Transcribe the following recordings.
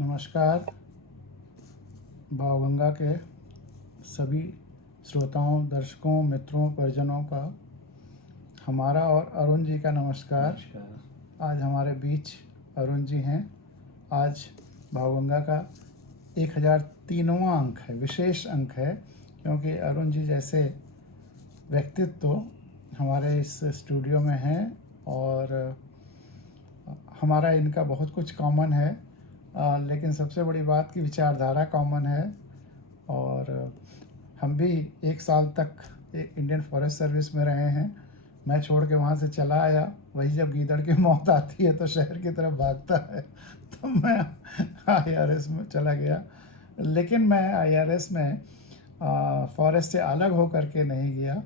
नमस्कार। भावगंगा के सभी श्रोताओं, दर्शकों, मित्रों, परिजनों का हमारा और अरुण जी का नमस्कार। आज हमारे बीच अरुण जी हैं। आज भावगंगा का 1003वां अंक है, विशेष अंक है, क्योंकि अरुण जी जैसे व्यक्तित्व हमारे इस स्टूडियो में हैं और हमारा इनका बहुत कुछ कॉमन है। लेकिन सबसे बड़ी बात की विचारधारा कॉमन है। और हम भी 1 साल तक इंडियन फॉरेस्ट सर्विस में रहे हैं। मैं छोड़ के वहाँ से चला आया। वही जब गीदड़ की मौत आती है तो शहर की तरफ भागता है, तो मैं आईआरएस में चला गया। लेकिन मैं आईआरएस में फॉरेस्ट से अलग होकर के नहीं गया।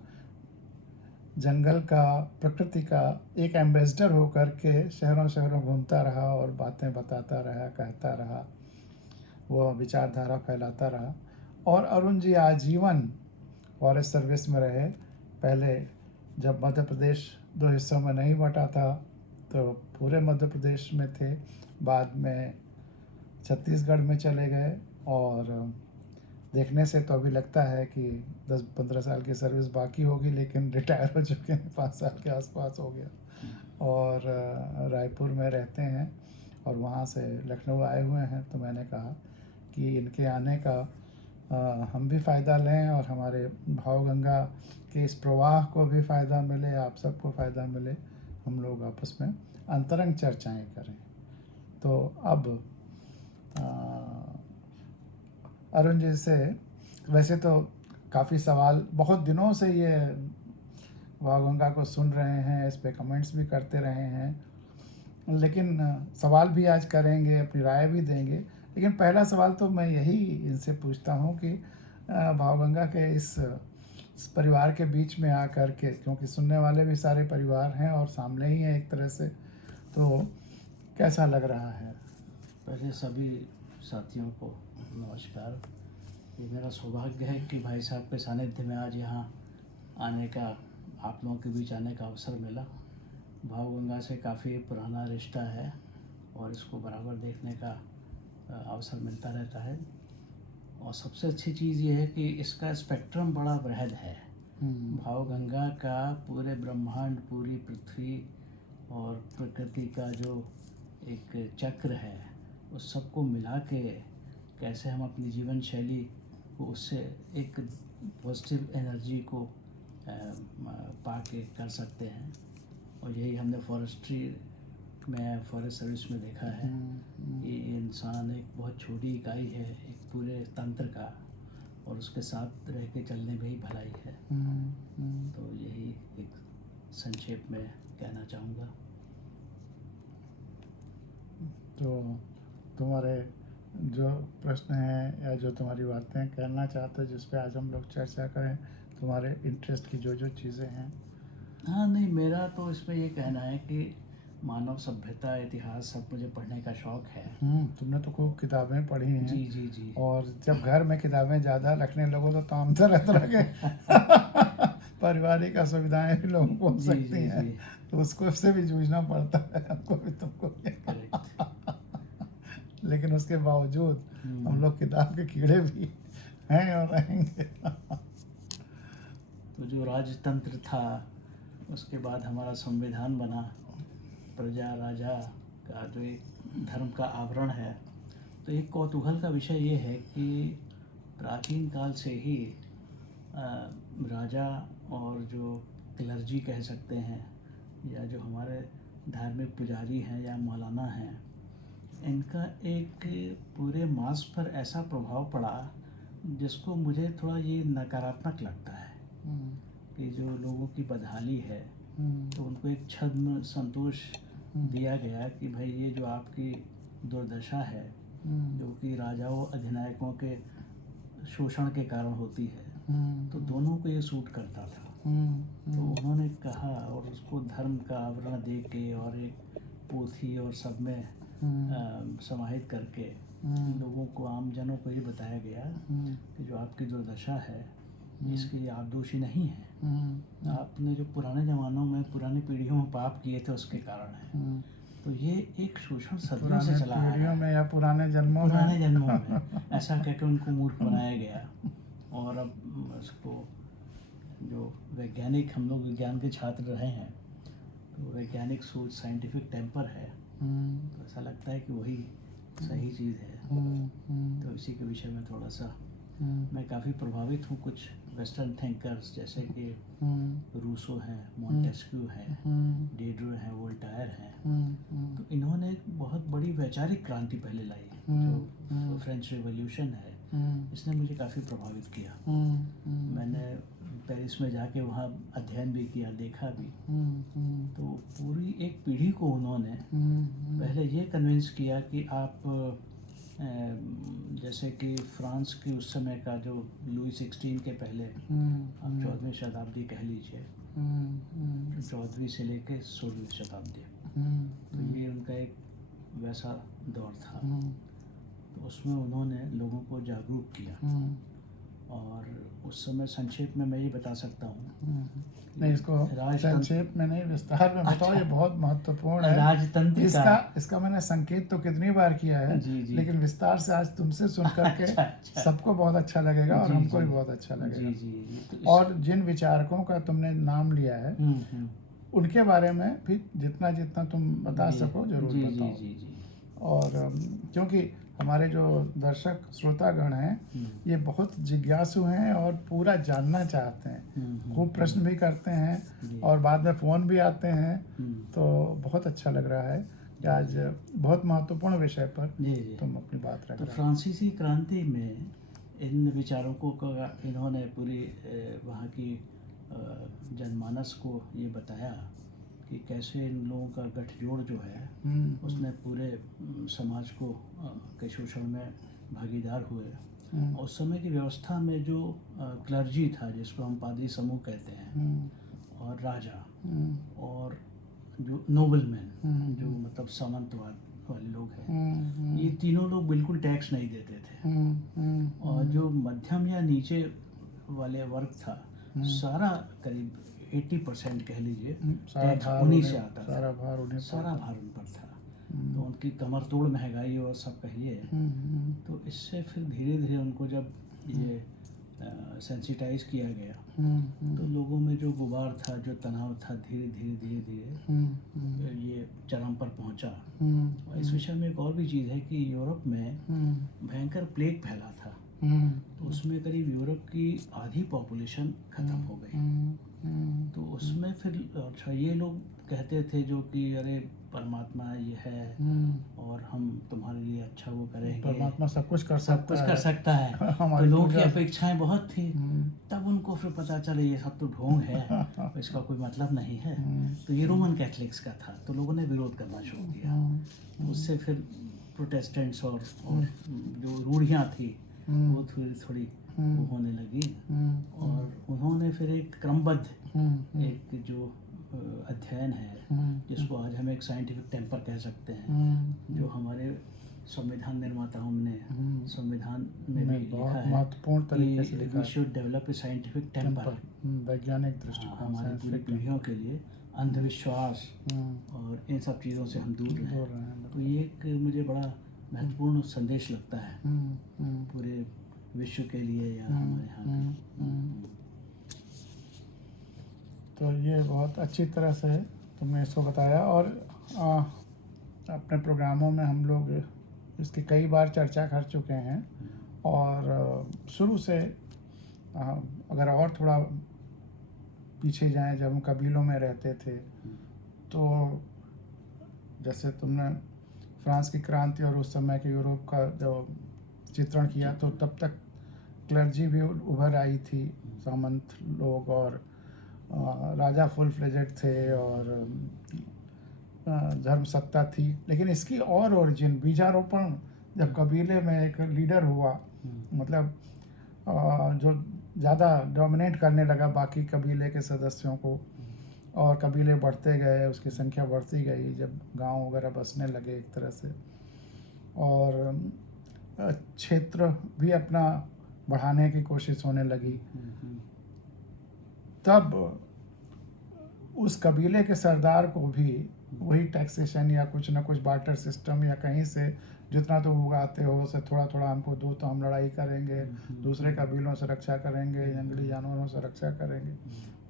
जंगल का, प्रकृति का एक एम्बेसडर होकर के शहरों शहरों घूमता रहा और बातें बताता रहा, कहता रहा, वो विचारधारा फैलाता रहा। और अरुण जी आजीवन फॉरेस्ट सर्विस में रहे। पहले जब मध्य प्रदेश 2 हिस्सों में नहीं बटा था तो पूरे मध्य प्रदेश में थे। बाद में छत्तीसगढ़ में चले गए और देखने से तो अभी लगता है कि 10-15 साल की सर्विस बाकी होगी, लेकिन रिटायर हो चुके हैं, 5 साल के आसपास हो गया। और रायपुर में रहते हैं और वहाँ से लखनऊ आए हुए हैं। तो मैंने कहा कि इनके आने का हम भी फ़ायदा लें और हमारे भावगंगा के इस प्रवाह को भी फ़ायदा मिले, आप सबको फ़ायदा मिले, हम लोग आपस में अंतरंग चर्चाएं करें। तो अब अरुण जी से वैसे तो काफ़ी सवाल, बहुत दिनों से ये भावगंगा को सुन रहे हैं, इस पे कमेंट्स भी करते रहे हैं, लेकिन सवाल भी आज करेंगे, अपनी राय भी देंगे। लेकिन पहला सवाल तो मैं यही इनसे पूछता हूँ कि भावगंगा के इस परिवार के बीच में आकर के, क्योंकि सुनने वाले भी सारे परिवार हैं और सामने ही है एक तरह से, तो कैसा लग रहा है? पहले सभी साथियों को नमस्कार। ये मेरा सौभाग्य है कि भाई साहब के सानिध्य में आज यहाँ आने का, आप लोगों के बीच आने का अवसर मिला। भावगंगा से काफ़ी पुराना रिश्ता है और इसको बराबर देखने का अवसर मिलता रहता है। और सबसे अच्छी चीज़ ये है कि इसका स्पेक्ट्रम बड़ा वृहद है। भावगंगा का पूरे ब्रह्मांड, पूरी पृथ्वी और प्रकृति का जो एक चक्र है, उस सबको मिला के कैसे हम अपनी जीवन शैली को उससे एक पॉजिटिव एनर्जी को पा के कर सकते हैं। और यही हमने फॉरेस्ट सर्विस में देखा है कि इंसान एक बहुत छोटी इकाई है एक पूरे तंत्र का, और उसके साथ रह के चलने में ही भलाई है। तो यही एक संक्षेप में कहना चाहूँगा। तो तुम्हारे जो प्रश्न हैं या जो तुम्हारी बातें कहना चाहते हो, जिस पे आज हम लोग चर्चा करें, तुम्हारे इंटरेस्ट की जो जो चीज़ें हैं। हाँ, नहीं, मेरा तो इसमें ये कहना है कि मानव सभ्यता, इतिहास सब मुझे पढ़ने का शौक़ है। तुमने तो खूब किताबें पढ़ी हैं। जी जी जी। और जब घर में किताबें ज़्यादा रखने लगो तो काम तरह तरह के पारिवारिक असुविधाएं भी लोगों को हो सकती हैं, तो उसको से भी जूझना पड़ता है हमको भी, तुमको भी। लेकिन उसके बावजूद हम लोग किताब के कीड़े भी हैं और रहेंगे। तो जो राजतंत्र था, उसके बाद हमारा संविधान बना, प्रजा राजा का जो एक धर्म का आवरण है। तो एक कौतूहल का विषय ये है कि प्राचीन काल से ही राजा और जो क्लर्जी कह सकते हैं, या जो हमारे धार्मिक पुजारी हैं या मौलाना हैं, इनका एक पूरे मास पर ऐसा प्रभाव पड़ा जिसको मुझे थोड़ा ये नकारात्मक लगता है कि जो लोगों की बदहाली है, तो उनको एक छद्म संतोष दिया गया कि भाई ये जो आपकी दुर्दशा है, जो कि राजाओं अधिनायकों के शोषण के कारण होती है, तो दोनों को ये सूट करता था। तो उन्होंने कहा और उसको धर्म का आवरण दे के और एक पोथी और सब में समाहित करके लोगों को, आम जनों को ये बताया गया कि जो आपकी दुर्दशा है, इसके लिए आप दोषी नहीं हैं। आपने जो पुराने ज़मानों में, पुरानी पीढ़ियों में पाप किए थे, उसके कारण है। तो ये एक शोषण सदियों पुराने से चला आ रहा पीढ़ियों है, में या पुराने जन्मों पुराने में। जन्मों में ऐसा कहकर उनको मूर्ख बनाया गया। और अब उसको जो वैज्ञानिक, हम लोग विज्ञान के छात्र रहे हैं, तो वैज्ञानिक सोच, साइंटिफिक टेम्पर है, तो ऐसा लगता है कि वही सही चीज़ है। तो इसी के विषय में थोड़ा सा मैं काफ़ी प्रभावित हूँ। कुछ वेस्टर्न थिंकर्स जैसे कि रूसो हैं, मॉन्टेस्क्यू हैं, डिड्रो हैं, वोल्टायर हैं, तो इन्होंने एक बहुत बड़ी वैचारिक क्रांति पहले लाई, जो फ्रेंच रिवॉल्यूशन है, इसने मुझे काफ़ी प्रभावित किया। मैंने पेरिस में जाके वहाँ अध्ययन भी किया, देखा भी। तो पूरी एक पीढ़ी को उन्होंने पहले ये कन्विंस किया कि आप जैसे कि फ्रांस की उस समय का जो लुई 16 के पहले, आप 14वीं शताब्दी कह लीजिए, 14वीं से लेके 16वीं शताब्दी, तो ये उनका एक वैसा दौर था। तो उसमें उन्होंने लोगों को जागरूक किया। और उस समय संक्षेप में मैं ये बता सकता हूँ, नहीं, इसको संक्षेप में नहीं, विस्तार में बताओ। अच्छा, ये बहुत महत्वपूर्ण है। राजतंत्र इसका मैंने संकेत तो कितनी बार किया है, जी। लेकिन विस्तार से आज तुमसे सुन करके अच्छा। सबको बहुत अच्छा लगेगा और हमको भी बहुत अच्छा लगेगा। तो और जिन विचारकों का तुमने नाम लिया है, उनके बारे में भी जितना जितना तुम बता सको जरूर बताओ। और क्योंकि हमारे जो दर्शक श्रोतागण हैं, ये बहुत जिज्ञासु हैं और पूरा जानना चाहते हैं, खूब प्रश्न भी करते हैं और बाद में फ़ोन भी आते हैं। तो बहुत अच्छा लग रहा है कि आज बहुत महत्वपूर्ण विषय पर तुम अपनी बात रख रहे हो। तो फ्रांसीसी क्रांति में इन विचारों को इन्होंने पूरी वहाँ की जनमानस को ये बताया कि कैसे इन लोगों का गठजोड़ जो है उसने पूरे समाज को के शोषण में भागीदार हुए। उस समय की व्यवस्था में जो क्लर्जी था, जिसको हम पादरी समूह कहते हैं, और राजा और जो नोबलमैन, जो मतलब सामंतवाद वाले लोग हैं, ये तीनों लोग बिल्कुल टैक्स नहीं देते थे। और जो मध्यम या नीचे वाले वर्ग था, सारा करीब 80% कह लीजिए टैक्स उन्हीं से आता था, सारा भार उन पर था। तो उनकी कमर तोड़ महंगाई और सब कहिए। तो इससे फिर धीरे धीरे उनको जब ये सेंसिटाइज किया गया, तो लोगों में जो गुबार था, जो तनाव था, धीरे धीरे ये चरम पर पहुंचा। और इस विषय में एक और भी चीज़ है कि यूरोप में भयंकर प्लेग फैला था, तो उसमें करीब यूरोप की आधी पॉपुलेशन खत्म हो गई। तो उसमें फिर अच्छा, ये लोग कहते थे जो कि अरे परमात्मा ये है और हम तुम्हारे लिए अच्छा वो करेंगे, परमात्मा सब कुछ कर सकता है। तो लोगों की अपेक्षाएं बहुत थी। तब उनको फिर पता चले ये सब तो ढोंग है, इसका कोई मतलब नहीं है। तो ये रोमन कैथलिक्स का था, तो लोगों ने विरोध करना शुरू किया। उससे फिर प्रोटेस्टेंट्स और जो रूढ़ियाँ थी वो थोड़ी वो होने लगी। और उन्होंने फिर एक क्रमबद्ध एक जो अध्ययन है, जिसको आज हम एक साइंटिफिक टेम्पर कह सकते हैं, जो हमारे संविधान निर्माताओं ने संविधान में भी लिखा है, महत्वपूर्ण तरीके से लिखा है, we should develop a scientific temper, वैज्ञानिक दृष्टिकोण, हमारी पूरी पीढ़ियों के लिए अंधविश्वास और इन सब चीज़ों से हम दूर रहें। तो ये एक मुझे बड़ा महत्वपूर्ण संदेश लगता है पूरे विश्व के लिए या हमारे यहाँ पे। तो ये बहुत अच्छी तरह से तुमने इसको बताया। और अपने प्रोग्रामों में हम लोग इसकी कई बार चर्चा कर चुके हैं। और शुरू से अगर और थोड़ा पीछे जाएं, जब हम कबीलों में रहते थे, तो जैसे तुमने फ्रांस की क्रांति और उस समय के यूरोप का जो चित्रण किया, तो तब तक क्लर्जी भी उभर आई थी, सामंत लोग, और राजा फुल फ्लेजेड थे और धर्म सत्ता थी। लेकिन इसकी और ओरिजिन, बीजारोपण जब कबीले में एक लीडर हुआ, मतलब जो ज़्यादा डोमिनेट करने लगा बाकी कबीले के सदस्यों को, और कबीले बढ़ते गए, उसकी संख्या बढ़ती गई, जब गांव वगैरह बसने लगे एक तरह से, और क्षेत्र भी अपना बढ़ाने की कोशिश होने लगी, तब उस कबीले के सरदार को भी वही टैक्सेशन या कुछ ना कुछ बार्टर सिस्टम, या कहीं से जितना तुम उगाते हो उससे थोड़ा थोड़ा हमको दो तो हम लड़ाई करेंगे, दूसरे कबीलों से रक्षा करेंगे, जंगली जानवरों से रक्षा करेंगे,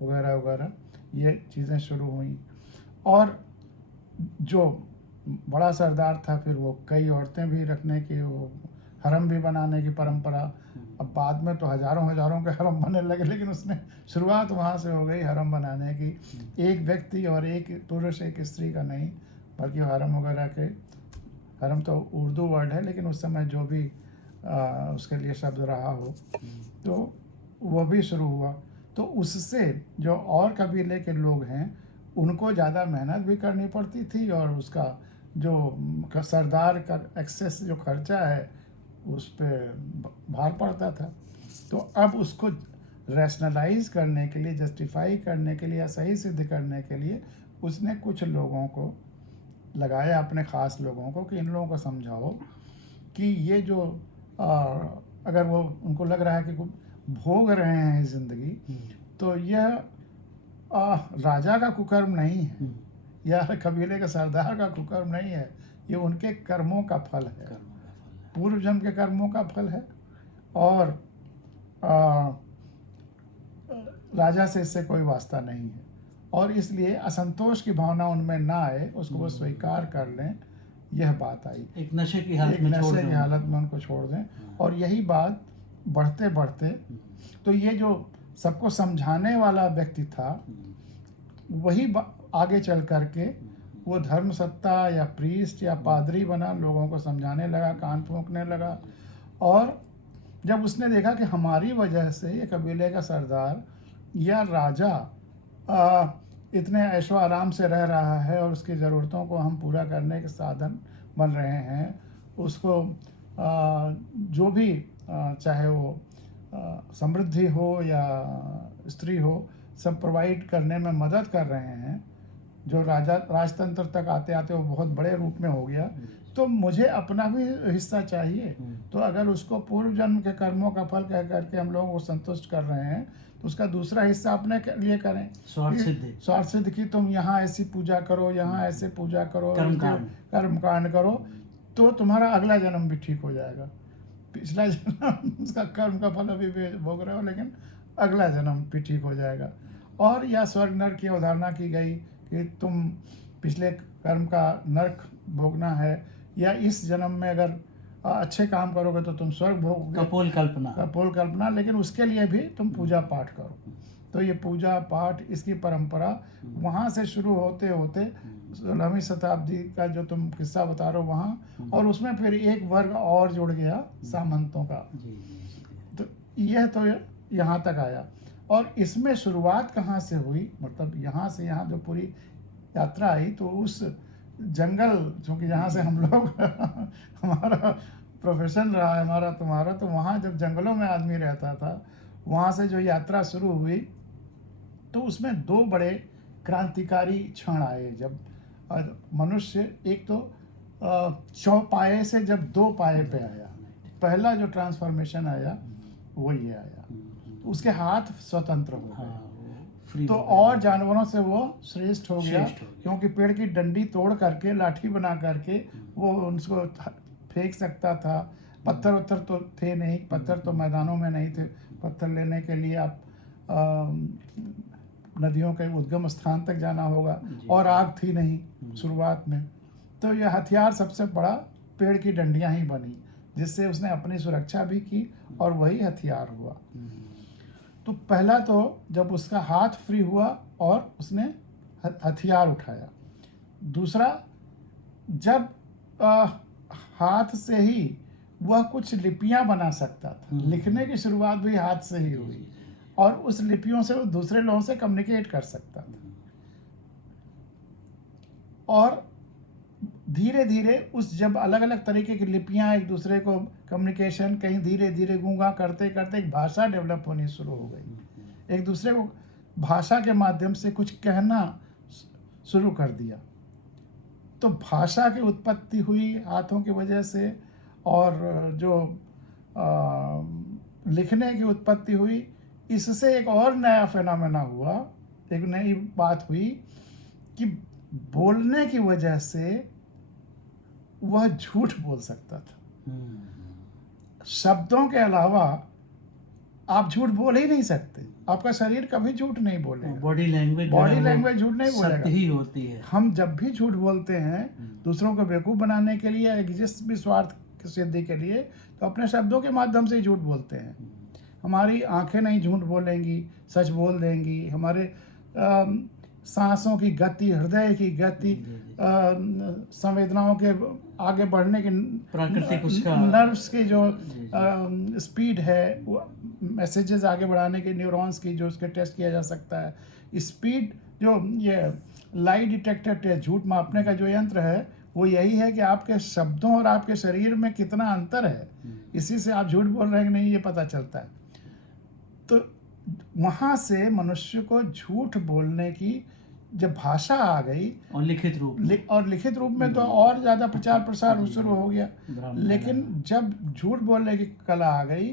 वगैरह वगैरह, ये चीज़ें शुरू हुई। और जो बड़ा सरदार था फिर वो कई औरतें भी रखने की, वो हरम भी बनाने की परंपरा। अब बाद में तो हजारों हजारों के हरम बनने लगे, लेकिन उसने शुरुआत वहाँ से हो गई हरम बनाने की। एक व्यक्ति और एक पुरुष एक स्त्री का नहीं, बल्कि हरम वगैरह के, हरम तो उर्दू वर्ड है लेकिन उस समय जो भी उसके लिए शब्द रहा हो, तो वो भी शुरू हुआ। तो उससे जो और कबीले के लोग हैं उनको ज़्यादा मेहनत भी करनी पड़ती थी, और उसका जो सरदार का एक्सेस जो खर्चा है उस पर भार पड़ता था। तो अब उसको रैशनलाइज करने के लिए, जस्टिफाई करने के लिए या सही सिद्ध करने के लिए उसने कुछ लोगों को लगाया, अपने ख़ास लोगों को, कि इन लोगों को समझाओ कि ये जो अगर वो उनको लग रहा है कि भोग रहे हैं ज़िंदगी, तो यह राजा का कुकर्म नहीं है या कबीले के सरदार का कुकर्म नहीं है, ये उनके कर्मों का फल है, पूर्व जन्म के कर्मों का फल है। और राजा से इससे कोई वास्ता नहीं है, और इसलिए असंतोष की भावना उनमें ना आए, उसको वो स्वीकार कर लें, यह बात आई। एक नशे की हालत में छोड़ दें, हालत में उनको छोड़ दें। और यही बात बढ़ते बढ़ते तो ये जो सबको समझाने वाला व्यक्ति था वही आगे चल करके वो धर्म सत्ता या प्रीस्ट या पादरी बना, लोगों को समझाने लगा, कान फूंकने लगा। और जब उसने देखा कि हमारी वजह से ये कबीले का सरदार या राजा इतने ऐशो आराम से रह रहा है और उसकी ज़रूरतों को हम पूरा करने के साधन बन रहे हैं, उसको जो भी चाहे वो समृद्धि हो या स्त्री हो, सब प्रोवाइड करने में मदद कर रहे हैं, जो राजतंत्र तक आते आते वो बहुत बड़े रूप में हो गया, तो मुझे अपना भी हिस्सा चाहिए। तो अगर उसको पूर्व जन्म के कर्मों का फल कह करके हम लोगों को संतुष्ट कर रहे हैं, तो उसका दूसरा हिस्सा अपने लिए करें। स्वार्थ सिद्धि की तुम यहाँ ऐसी पूजा करो, यहाँ ऐसे पूजा करो, कर्मकांड करो, तो तुम्हारा अगला जन्म भी ठीक हो जाएगा। पिछला जन्म उसका कर्म का फल अभी भी भोग रहे हो, लेकिन अगला जन्म भी ठीक हो जाएगा। और या स्वर्ग नरक की अवधारणा की गई कि तुम पिछले कर्म का नरक भोगना है, या इस जन्म में अगर अच्छे काम करोगे तो तुम स्वर्ग भोगोगे, कपोल कल्पना, लेकिन उसके लिए भी तुम पूजा पाठ करो। तो ये पूजा पाठ इसकी परंपरा वहाँ से शुरू होते होते 16वीं शताब्दी का जो तुम किस्सा बता रहे हो वहाँ, और उसमें फिर एक वर्ग और जुड़ गया, सामंतों का। तो यह तो यहाँ तक आया। और इसमें शुरुआत कहाँ से हुई, मतलब यहाँ से यहाँ जो पूरी यात्रा आई, तो उस जंगल, क्योंकि यहाँ से हम लोग हमारा प्रोफेशन रहा है हमारा तुम्हारा, तो वहाँ जब जंगलों में आदमी रहता था, वहाँ से जो यात्रा शुरू हुई, तो उसमें दो बड़े क्रांतिकारी क्षण आए। जब मनुष्य एक तो चौपाए से जब दो पाए पे आया, पहला जो ट्रांसफॉर्मेशन आया वो ये आया, उसके हाथ स्वतंत्र हो गए, तो और जानवरों से वो श्रेष्ठ हो गया, क्योंकि पेड़ की डंडी तोड़ करके लाठी बना करके वो उनको फेंक सकता था। पत्थर उत्थर तो थे नहीं, पत्थर तो मैदानों में नहीं थे, पत्थर लेने के लिए आप नदियों के उद्गम स्थान तक जाना होगा, और आग थी नहीं शुरुआत में। तो यह हथियार सबसे बड़ा पेड़ की डंडियां ही बनी, जिससे उसने अपनी सुरक्षा भी की और वही हथियार हुआ। तो पहला तो जब उसका हाथ फ्री हुआ और उसने हथियार उठाया। दूसरा, जब हाथ से ही वह कुछ लिपियां बना सकता था, लिखने की शुरुआत भी हाथ से ही हुई, और उस लिपियों से वो दूसरे लोगों से कम्युनिकेट कर सकता था। और धीरे धीरे उस जब अलग अलग तरीके की लिपियां एक दूसरे को कम्युनिकेशन, कहीं धीरे धीरे गूंगा करते करते एक भाषा डेवलप होनी शुरू हो गई, एक दूसरे को भाषा के माध्यम से कुछ कहना शुरू कर दिया। तो भाषा की उत्पत्ति हुई हाथों की वजह से, और जो लिखने की उत्पत्ति हुई, इससे एक और नया फेनोमेना हुआ, एक नई बात हुई कि बोलने की वजह से वह झूठ बोल सकता था। शब्दों के अलावा आप झूठ बोल ही नहीं सकते। आपका शरीर कभी झूठ नहीं बोलेगा। बॉडी लैंग्वेज झूठ नहीं बोलेगा। सत्य ही होती है। हम जब भी झूठ बोलते हैं दूसरों को बेवकूफ़ बनाने के लिए या जिस भी स्वार्थ की सिद्धि के लिए, तो अपने शब्दों के माध्यम से ही झूठ बोलते हैं। हमारी आंखें नहीं झूठ बोलेंगी, सच बोल देंगी। हमारे सांसों की गति, हृदय की गति, संवेदनाओं के आगे बढ़ने की प्राकृतिक उसका नर्व्स की जो स्पीड है, वो मैसेजेस आगे बढ़ाने के न्यूरॉन्स की जो उसके टेस्ट किया जा सकता है। स्पीड जो ये लाई डिटेक्टर टेस्ट, झूठ मापने का जो यंत्र है, वो यही है कि आपके शब्दों और आपके शरीर में कितना अंतर है। इसी से आप झूठ बोल रहे हैं कि नहीं ये पता चलता है। तो वहाँ से मनुष्य को झूठ बोलने की जब भाषा आ गई और लिखित रूप में तो और ज़्यादा प्रचार प्रसार शुरू हो गया। लेकिन जब झूठ बोलने की कला आ गई,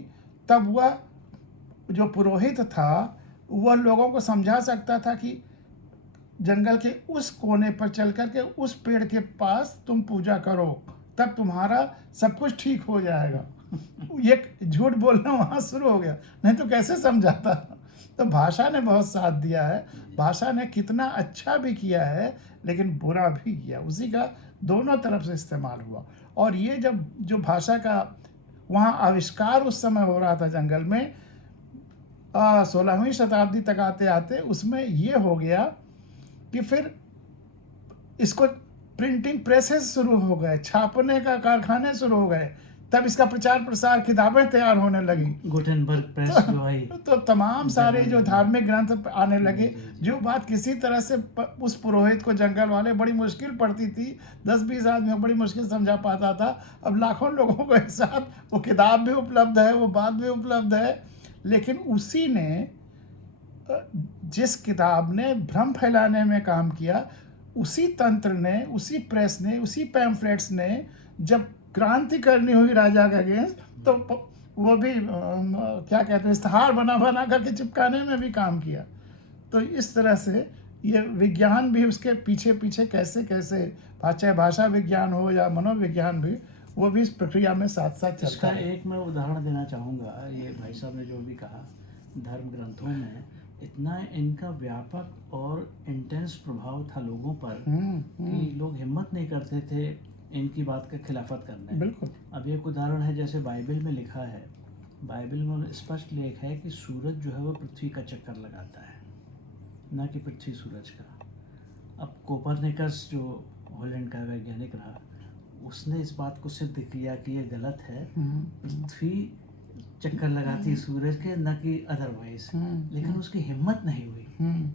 तब वह जो पुरोहित था वह लोगों को समझा सकता था कि जंगल के उस कोने पर चल कर के उस पेड़ के पास तुम पूजा करो, तब तुम्हारा सब कुछ ठीक हो जाएगा। ये झूठ बोलना वहाँ शुरू हो गया, नहीं तो कैसे समझाता। तो भाषा ने बहुत साथ दिया है। भाषा ने कितना अच्छा भी किया है लेकिन बुरा भी किया, उसी का दोनों तरफ से इस्तेमाल हुआ। और ये जब जो भाषा का वहाँ आविष्कार उस समय हो रहा था जंगल में, 16वीं शताब्दी तक आते आते उसमें ये हो गया कि फिर इसको प्रिंटिंग प्रेसेस शुरू हो गए, छापने का कारखाने शुरू हो गए, तब इसका प्रचार प्रसार, किताबें तैयार होने लगी, गुटेनबर्ग प्रेस जो है, तो तमाम सारे जो धार्मिक ग्रंथ आने लगे। जो बात किसी तरह से उस पुरोहित को जंगल वाले बड़ी मुश्किल पड़ती थी, 10-20 आदमी बड़ी मुश्किल समझा पाता था, अब लाखों लोगों को एक साथ वो किताब भी उपलब्ध है, वो बात भी उपलब्ध है। लेकिन उसी ने, जिस किताब ने भ्रम फैलाने में काम किया, उसी तंत्र ने, उसी प्रेस ने, उसी पैम्फलेट्स ने जब क्रांति करनी हुई राजा के अगेंस्ट, तो वो भी क्या कहते हैं, इश्तहार बना बना करके चिपकाने में भी काम किया। तो इस तरह से ये विज्ञान भी उसके पीछे पीछे कैसे कैसे, चाहे भाषा विज्ञान हो या मनोविज्ञान भी, वो भी इस प्रक्रिया में साथ साथ चलता है। एक मैं उदाहरण देना चाहूँगा। ये भाई साहब ने जो भी कहा, धर्म ग्रंथों में इतना इनका व्यापक और इंटेंस प्रभाव था लोगों पर कि लोग हिम्मत नहीं करते थे इनकी बात का खिलाफत करने। बिल्कुल। अब एक उदाहरण है, जैसे बाइबल में लिखा है, बाइबल में स्पष्ट लेख है कि सूरज जो है वो पृथ्वी का चक्कर लगाता है, ना कि पृथ्वी सूरज का। अब कोपरनिकस जो हॉलैंड का वैज्ञानिक रहा, उसने इस बात को सिद्ध किया कि ये गलत है, पृथ्वी चक्कर लगाती सूरज के, न कि अदरवाइज। लेकिन उसकी हिम्मत नहीं हुई।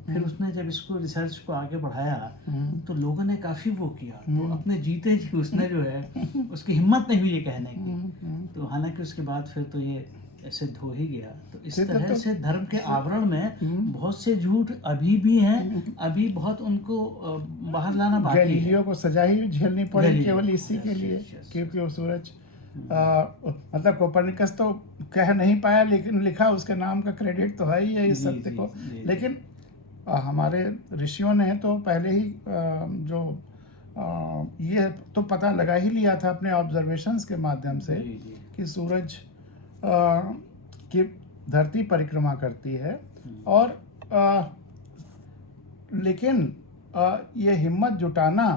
फिर उसने जब इसको रिसर्च को आगे बढ़ाया तो लोगों ने काफ़ी वो किया, तो अपने जीते जी उसने जो है उसकी हिम्मत नहीं हुई ये कहने की। तो हालांकि उसके बाद फिर तो ये सिद्ध हो ही गया। तो इस तरह से धर्म के आवरण में बहुत से झूठ अभी भी हैं, अभी बहुत उनको बाहर लाना बाकी है। गैलीलियो को सजा ही झेलनी पड़ी केवल इसी के लिए, क्योंकि वो सूरज मतलब कोपरनिकस तो कह नहीं पाया, लेकिन लिखा, उसके नाम का क्रेडिट तो है ही है इस सत्य को। लेकिन हमारे ऋषियों ने तो पहले ही जो ये तो पता लगा ही लिया था अपने ऑब्जर्वेशंस के माध्यम से कि सूरज की धरती परिक्रमा करती है। और लेकिन ये हिम्मत जुटाना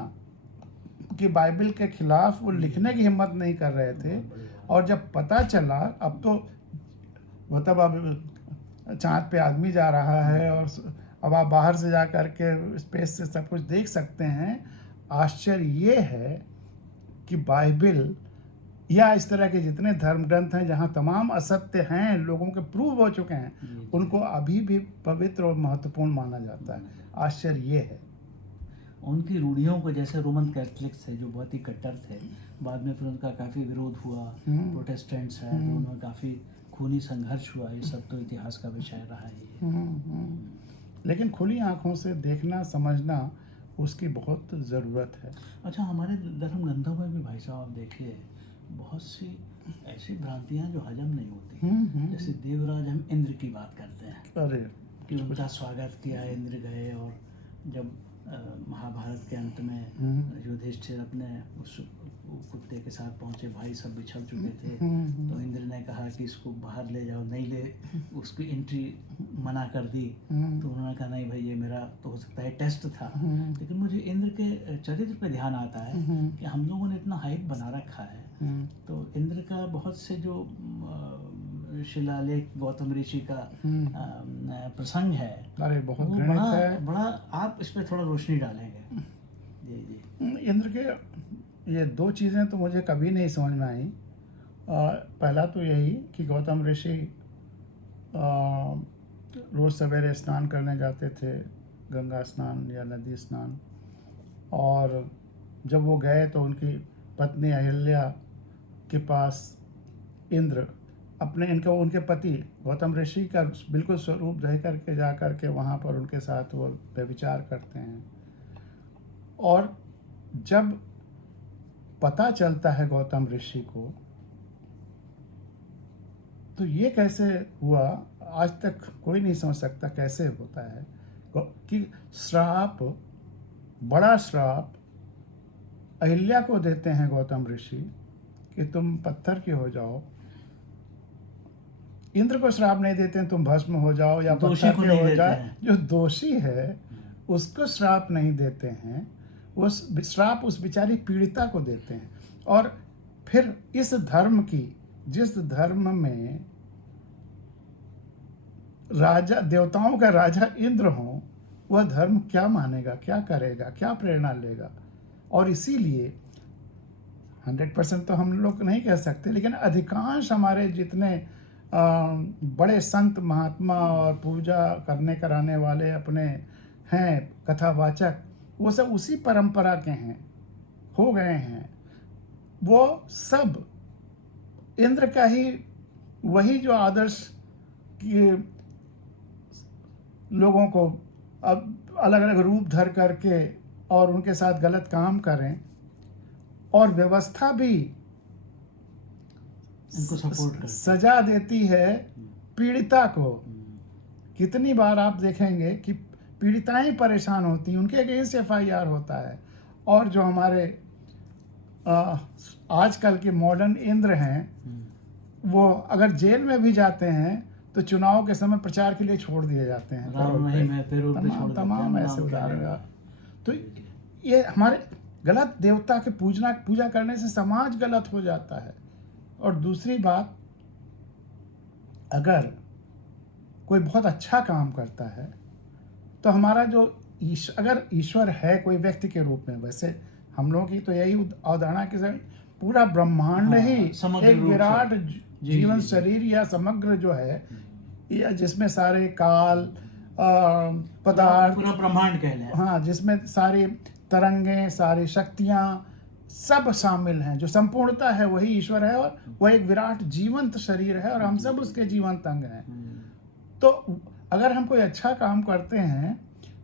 कि बाइबल के खिलाफ वो लिखने की हिम्मत नहीं कर रहे थे। और जब पता चला, अब तो मतलब अब चाँद पे आदमी जा रहा है और अब आप बाहर से जा कर के स्पेस से सब कुछ देख सकते हैं। आश्चर्य ये है कि बाइबल या इस तरह के जितने धर्म ग्रंथ हैं जहाँ तमाम असत्य हैं, लोगों के प्रूव हो चुके हैं, उनको अभी भी पवित्र और महत्वपूर्ण माना जाता है। आश्चर्य ये है। उनकी रूढ़ियों को, जैसे रोमन कैथलिक्स थे जो बहुत ही कट्टर थे, बाद में फिर उनका काफ़ी विरोध हुआ। प्रोटेस्टेंट्स हैं तो उनमें काफ़ी खूनी संघर्ष हुआ। ये सब तो इतिहास का विषय रहा है। लेकिन खुली आंखों से देखना, समझना, उसकी बहुत ज़रूरत है। अच्छा, हमारे धर्म ग्रंथों में भी भाई साहब आप देखिए, बहुत सी ऐसी भ्रांतियाँ जो हजम नहीं होती। जैसे देवराज, हम इंद्र की बात करते हैं, अरे कि उनका स्वागत किया, इंद्र गए, और जब महाभारत के अंत में युधिष्ठिर अपने उस कुत्ते के साथ पहुंचे, भाई सब बिछड़ चुके थे, तो इंद्र ने कहा कि इसको बाहर ले जाओ, नहीं ले, उसकी एंट्री मना कर दी। तो उन्होंने कहा नहीं भाई, ये मेरा तो हो सकता है टेस्ट था। लेकिन मुझे इंद्र के चरित्र पे ध्यान आता है कि हम लोगों ने इतना हाइप बना रखा है, तो इंद्र का बहुत से जो शिलालेख गौतम ऋषि का प्रसंग है, अरे बहुत वो घृणित है। बड़ा आप इस पे थोड़ा रोशनी डालेंगे? जी जी। इंद्र के ये दो चीज़ें तो मुझे कभी नहीं समझ में आई। पहला तो यही कि गौतम ऋषि रोज़ सवेरे स्नान करने जाते थे, गंगा स्नान या नदी स्नान, और जब वो गए तो उनकी पत्नी अहिल्या के पास इंद्र उनके पति गौतम ऋषि का बिल्कुल स्वरूप रह करके जा करके वहाँ पर उनके साथ वो व्यभिचार करते हैं। और जब पता चलता है गौतम ऋषि को, तो ये कैसे हुआ आज तक कोई नहीं समझ सकता कैसे होता है कि श्राप, बड़ा श्राप अहिल्या को देते हैं गौतम ऋषि कि तुम पत्थर की हो जाओ। इंद्र को श्राप नहीं देते हैं तुम भस्म हो जाओ या पत्थर के हो जाए। जो दोषी है उसको श्राप नहीं देते हैं, उस श्राप उस बेचारी पीड़िता को देते हैं। और फिर इस धर्म की, जिस धर्म में राजा, देवताओं का राजा इंद्र हो, वह धर्म क्या मानेगा, क्या करेगा, क्या प्रेरणा लेगा? और इसीलिए 100% तो हम लोग नहीं कह सकते, लेकिन अधिकांश हमारे जितने बड़े संत महात्मा और पूजा करने कराने वाले अपने हैं कथावाचक, वो सब उसी परंपरा के हैं, हो गए हैं। वो सब इंद्र का ही, वही जो आदर्श कि लोगों को अब अलग अलग रूप धर करके और उनके साथ गलत काम करें, और व्यवस्था भी उनको सपोर्ट करती, सजा देती है पीड़िता को। कितनी बार आप देखेंगे कि पीड़िताएं परेशान होती हैं, उनके अगेंस्ट FIR होता है। और जो हमारे आजकल के मॉडर्न इंद्र हैं, वो अगर जेल में भी जाते हैं तो चुनाव के समय प्रचार के लिए छोड़ दिए जाते हैं। तमाम ऐसे उदाहरण। तो ये हमारे गलत देवता के पूजा करने से समाज गलत हो जाता है। और दूसरी बात, अगर कोई बहुत अच्छा काम करता है तो हमारा जो अगर ईश्वर है कोई व्यक्ति के रूप में, वैसे हम लोगों की तो यही अवधारणा कि पूरा ब्रह्मांड ही एक विराट जीवन शरीर या समग्र जो है, या जिसमें सारे काल पदार्थ, पूरा ब्रह्मांड कह लें, हाँ, जिसमें सारी तरंगें, सारी शक्तियाँ सब शामिल हैं। जो संपूर्णता है वही ईश्वर है, और वह एक विराट जीवंत शरीर है, और हम सब उसके जीवंत अंग हैं। तो अगर हम कोई अच्छा काम करते हैं,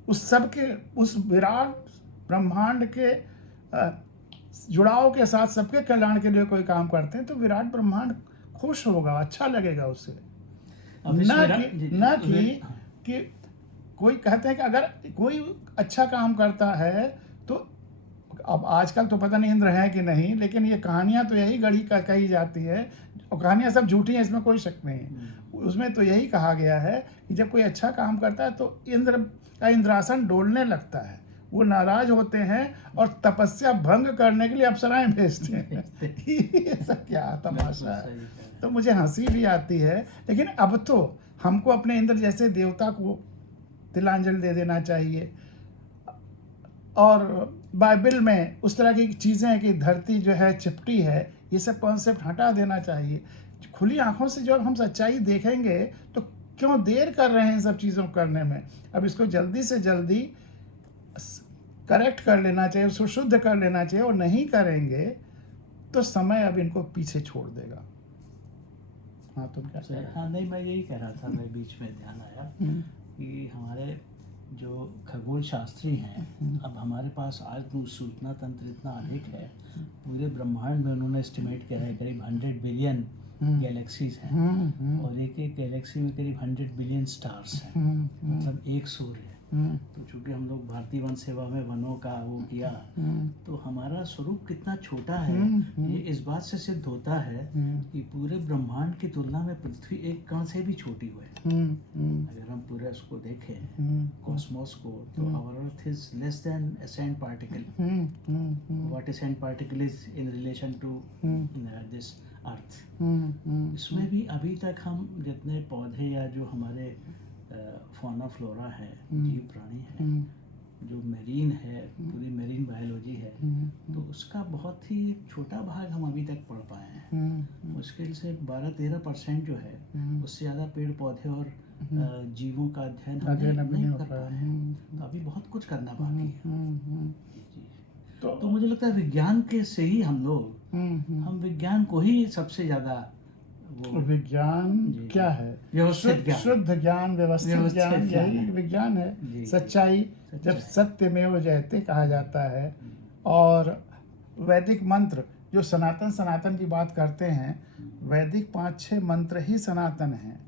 उस सब के, उस विराट ब्रह्मांड के जुड़ाव के साथ सबके कल्याण के लिए कोई काम करते हैं, तो विराट ब्रह्मांड खुश होगा, अच्छा लगेगा उससे। ना कि कोई कहते हैं कि अगर कोई अच्छा काम करता है तो, अब आजकल तो पता नहीं इंद्र है कि नहीं, लेकिन ये कहानियां तो यही कही जाती है, और कहानियां सब झूठी हैं, इसमें कोई शक नहीं। उसमें तो यही कहा गया है कि जब कोई अच्छा काम करता है तो इंद्र का इंद्रासन डोलने लगता है, वो नाराज होते हैं और तपस्या भंग करने के लिए अप्सराएं भेजते हैं। ये सब क्या तमाशा है। तो मुझे हंसी भी आती है, लेकिन अब तो हमको अपने इंद्र जैसे देवता को तिलांजलि दे देना चाहिए। और बाइबल में उस तरह की चीज़ें हैं कि धरती जो है चिपटी है, ये सब कॉन्सेप्ट हटा देना चाहिए। खुली आंखों से जब हम सच्चाई देखेंगे तो क्यों देर कर रहे हैं इन सब चीज़ों करने में? अब इसको जल्दी से जल्दी करेक्ट कर लेना चाहिए, उसको शुद्ध कर लेना चाहिए, और नहीं करेंगे तो समय अब इनको पीछे छोड़ देगा। हाँ, तुम क्या कह रहे? हाँ नहीं, मैं यही कह रहा था, मैं बीच में ध्यान आया कि हमारे जो खगोल शास्त्री हैं, अब हमारे पास आज तो सूचना तंत्र इतना अधिक है, पूरे ब्रह्मांड में उन्होंने एस्टिमेट किया है करीब 100 बिलियन गैलेक्सीज हैं, और एक एक गैलेक्सी में करीब 100 बिलियन स्टार्स हैं, मतलब एक सूर्य है। तो चूंकि हम लोग भारतीय वन सेवा में वनों का वो किया, तो हमारा स्वरूप कितना छोटा है ये इस बात से सिद्ध होता है कि पूरे ब्रह्मांड की तुलना में पृथ्वी एक कण से भी छोटी हुई है। अगर हम पूरे उसको देखें कॉस्मोस को, तो our earth is less than a sand particle. What a sand particle is in relation to this अर्थ। इसमें भी अभी तक हम जितने पौधे या जो हमारे फौना फ्लोरा है, जीव प्राणी है, जो मेरीन है, पूरी मेरीन बायोलॉजी है, तो उसका बहुत ही छोटा भाग हम अभी तक पढ़ पाए हैं। मुश्किल से 12-13% जो है, उससे ज़्यादा पेड़ पौधे और जीवों का अध्ययन हम नहीं कर पाए हैं। तो अभी बहुत कुछ करना बाकी है। तो मुझे लगता है विज्ञान के से ही हम विज्ञान को ही सबसे ज्यादा विज्ञान क्या है? व्यवस्थित ज्ञान, शुद्ध ज्ञान, व्यवस्थित ज्ञान, यही विज्ञान है। सच्चाई, जब सत्यमेव जयते कहा जाता है। और वैदिक मंत्र जो सनातन की बात करते हैं, वैदिक 5-6 मंत्र ही सनातन हैं।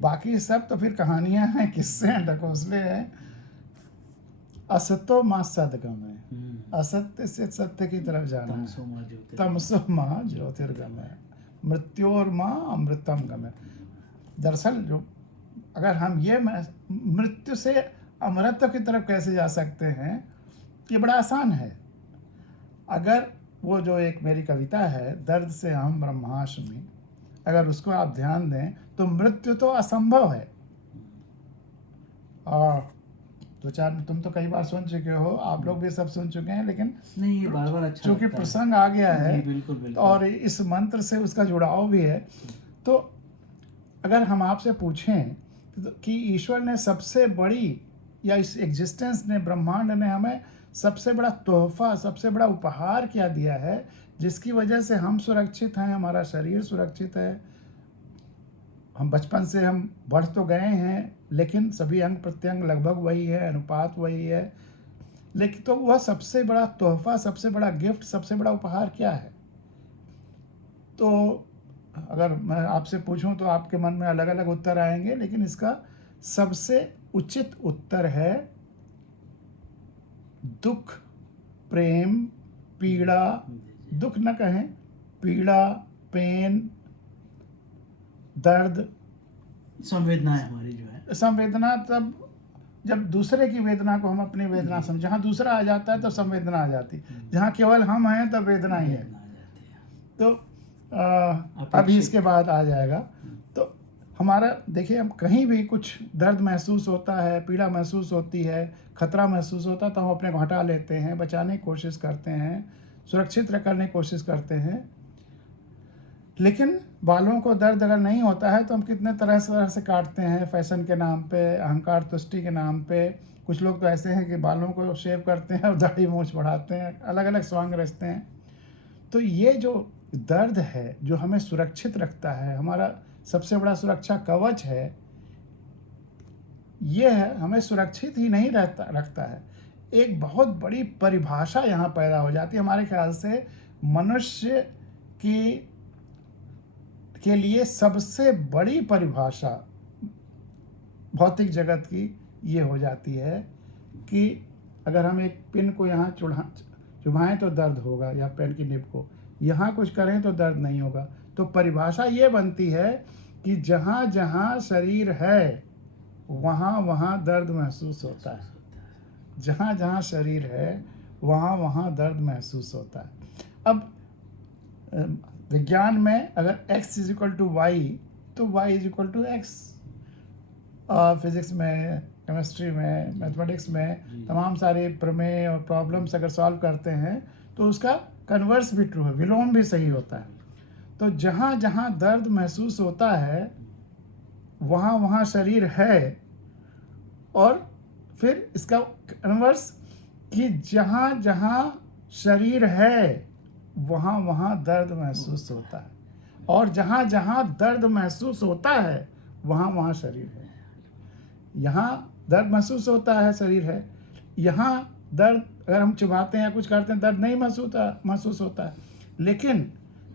बाकी सब तो फिर कहानियां हैं, किस्से हैं, ढकोसले हैं। असतो मां सदगमय, असत्य से सत्य की तरफ जाना है। तमसो मां ज्योतिर्गमय, मृत्योर मां अमृतम गमय। दरअसल जो अगर हम ये मृत्यु से अमृत की तरफ कैसे जा सकते हैं, ये बड़ा आसान है। अगर वो जो एक मेरी कविता है, दर्द से हम ब्रह्मास्मि, अगर उसको आप ध्यान दें तो मृत्यु तो असंभव है। और तुम तो कई बार सुन चुके हो, आप लोग भी सब सुन चुके हैं, लेकिन नहीं, ये बार बार अच्छा चूंकि प्रसंग आ गया है, बिल्कुल, बिल्कुल। और इस मंत्र से उसका जुड़ाव भी है। तो अगर हम आपसे पूछें कि ईश्वर ने सबसे बड़ी, या इस एग्जिस्टेंस ने, ब्रह्मांड ने हमें सबसे बड़ा तोहफा, सबसे बड़ा उपहार क्या दिया है, जिसकी वजह से हम सुरक्षित हैं, हमारा शरीर सुरक्षित है, हम बचपन से हम बढ़ तो गए हैं, लेकिन सभी अंग प्रत्यंग लगभग वही है, अनुपात वही है, लेकिन तो वह सबसे बड़ा तोहफा, सबसे बड़ा गिफ्ट, सबसे बड़ा उपहार क्या है? तो अगर मैं आपसे पूछूं तो आपके मन में अलग अलग उत्तर आएंगे, लेकिन इसका सबसे उचित उत्तर है दुख, प्रेम, पीड़ा, दुख न कहें, पीड़ा, पेन, दर्द, संवेदना है हमारी जो है। संवेदना तब जब दूसरे की वेदना को हम अपनी वेदना समझ, जहाँ दूसरा आ जाता है तो संवेदना आ जाती, जहाँ केवल हम हैं तब वेदना ही है। तो अभी इसके बाद आ जाएगा। तो हमारा देखिए, हम कहीं भी कुछ दर्द महसूस होता है, पीड़ा महसूस होती है, खतरा महसूस होता है, तो हम अपने को हटा लेते हैं, बचाने की कोशिश करते हैं, सुरक्षित करने की कोशिश करते हैं। लेकिन बालों को दर्द अगर नहीं होता है तो हम कितने तरह से काटते हैं, फैशन के नाम पे, अहंकार तुष्टि के नाम पे। कुछ लोग तो ऐसे हैं कि बालों को शेव करते हैं और दाढ़ी मूंछ बढ़ाते हैं, अलग अलग स्वांग रचते हैं। तो ये जो दर्द है, जो हमें सुरक्षित रखता है, हमारा सबसे बड़ा सुरक्षा कवच है, ये है, हमें सुरक्षित ही नहीं रखता है। एक बहुत बड़ी परिभाषा यहाँ पैदा हो जाती है हमारे ख्याल से। मनुष्य के लिए सबसे बड़ी परिभाषा भौतिक जगत की ये हो जाती है कि अगर हम एक पिन को यहाँ चुभाएं तो दर्द होगा, या पेन की निब को यहाँ कुछ करें तो दर्द नहीं होगा। तो परिभाषा ये बनती है कि जहाँ जहाँ शरीर है वहाँ वहाँ दर्द महसूस होता है, जहाँ जहाँ शरीर है वहाँ वहाँ दर्द महसूस होता है। अब विज्ञान में अगर x = y तो y = x, फिजिक्स में, केमिस्ट्री में, मैथमेटिक्स में तमाम सारे प्रमेय और प्रॉब्लम्स अगर सॉल्व करते हैं तो उसका कन्वर्स भी ट्रू है, विलोम भी सही होता है। तो जहाँ जहाँ दर्द महसूस होता है वहाँ वहाँ शरीर है, और फिर इसका कन्वर्स कि जहाँ जहाँ शरीर है वहाँ वहाँ दर्द महसूस होता है, और जहाँ जहाँ दर्द महसूस होता है वहाँ वहाँ शरीर है। यहाँ दर्द महसूस होता है, शरीर है। यहाँ दर्द अगर हम चुभाते हैं या कुछ करते हैं, दर्द नहीं महसूस होता है। लेकिन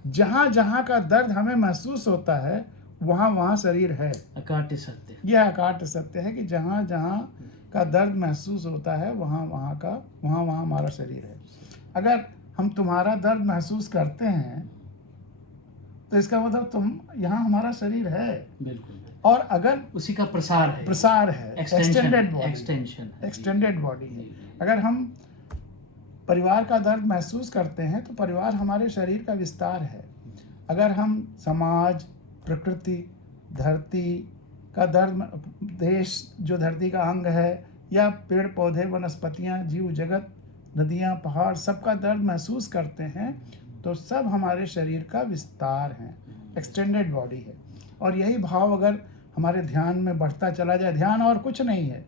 जहाँ जहाँ का दर्द हमें महसूस होता है वहाँ वहाँ शरीर है। अकाट्य सत्य, यह अकाट्य सत्य है कि जहाँ जहाँ का दर्द महसूस होता है वहाँ हमारा शरीर है। अगर हम तुम्हारा दर्द महसूस करते हैं तो इसका मतलब तुम यहाँ हमारा शरीर है। बिल्कुल। और अगर उसी का प्रसार है, एक्सटेंडेड बॉडी है। जी। अगर हम परिवार का दर्द महसूस करते हैं तो परिवार हमारे शरीर का विस्तार है। अगर हम समाज, प्रकृति, धरती का दर्द, देश जो धरती का अंग है, या पेड़ पौधे, वनस्पतियाँ, जीव जगत, नदियाँ, पहाड़, सबका दर्द महसूस करते हैं तो सब हमारे शरीर का विस्तार है, एक्सटेंडेड बॉडी है। और यही भाव अगर हमारे ध्यान में बढ़ता चला जाए, ध्यान और कुछ नहीं है,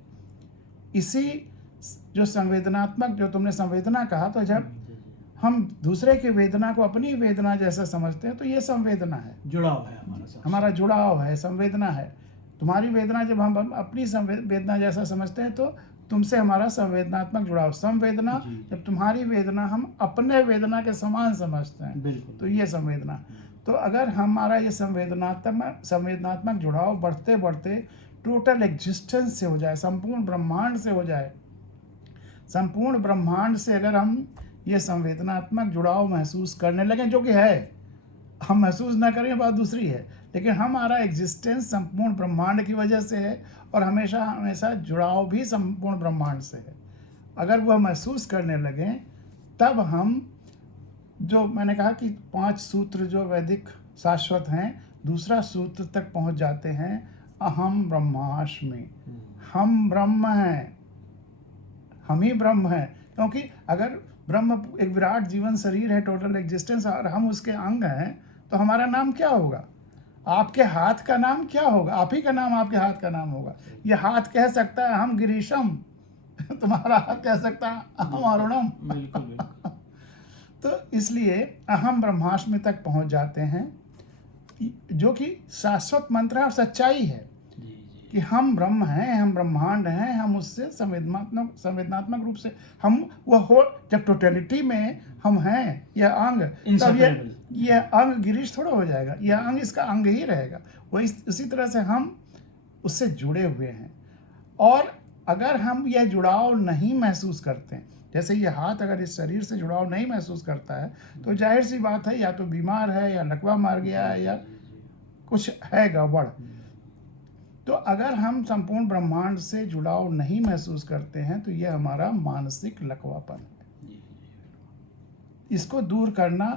इसी जो संवेदनात्मक, जो तुमने संवेदना कहा, तो जब हम दूसरे की वेदना को अपनी वेदना जैसा समझते हैं तो ये संवेदना है, जुड़ाव है हमारा जुड़ाव है, संवेदना है। तुम्हारी वेदना जब हम अपनी वेदना जैसा समझते हैं तो तुमसे हमारा संवेदनात्मक जुड़ाव, संवेदना जब तुम्हारी वेदना हम अपने वेदना के समान समझते हैं तो ये संवेदना। तो अगर हमारा ये संवेदनात्मक जुड़ाव बढ़ते बढ़ते टोटल एग्जिस्टेंस से हो जाए, संपूर्ण ब्रह्मांड से हो जाए, संपूर्ण ब्रह्मांड से अगर हम ये संवेदनात्मक जुड़ाव महसूस करने लगे, जो कि है, हम महसूस ना करें बात दूसरी है, लेकिन हमारा एग्जिस्टेंस संपूर्ण ब्रह्मांड की वजह से है और हमेशा हमेशा जुड़ाव भी संपूर्ण ब्रह्मांड से है। अगर वह महसूस करने लगें तब हम, जो मैंने कहा कि 5 सूत्र जो वैदिक शाश्वत हैं, दूसरा सूत्र तक पहुंच जाते हैं, अहम ब्रह्मास्मि, हम ब्रह्म हैं, हम ही ब्रह्म हैं। क्योंकि अगर ब्रह्म एक विराट जीवन शरीर है, टोटल एग्जिस्टेंस, और हम उसके अंग हैं, तो हमारा नाम क्या होगा? आपके हाथ का नाम क्या होगा? आप ही का नाम आपके हाथ का नाम होगा। ये हाथ कह सकता है हम गिरीशम, तुम्हारा हाथ कह सकता है अहम अरुणम। तो इसलिए अहम ब्रह्मास्मि तक पहुंच जाते हैं, जो कि शाश्वत मंत्र है और सच्चाई है कि हम ब्रह्म हैं, हम ब्रह्मांड हैं, हम उससे संवेदनात्मक रूप से हम वह हो, जब टोटलिटी में हम हैं, यह अंग, तब यह अंग गिरीश थोड़ा हो जाएगा, यह अंग इसका अंग ही रहेगा। वही उसी तरह से हम उससे जुड़े हुए हैं। और अगर हम यह जुड़ाव नहीं महसूस करते हैं, जैसे ये हाथ अगर इस शरीर से जुड़ाव नहीं महसूस करता है तो जाहिर सी बात है, या तो बीमार है, या लकवा मार गया है, या कुछ है गड़बड़। तो अगर हम संपूर्ण ब्रह्मांड से जुड़ाव नहीं महसूस करते हैं तो यह हमारा मानसिक लकवापन है। इसको दूर करना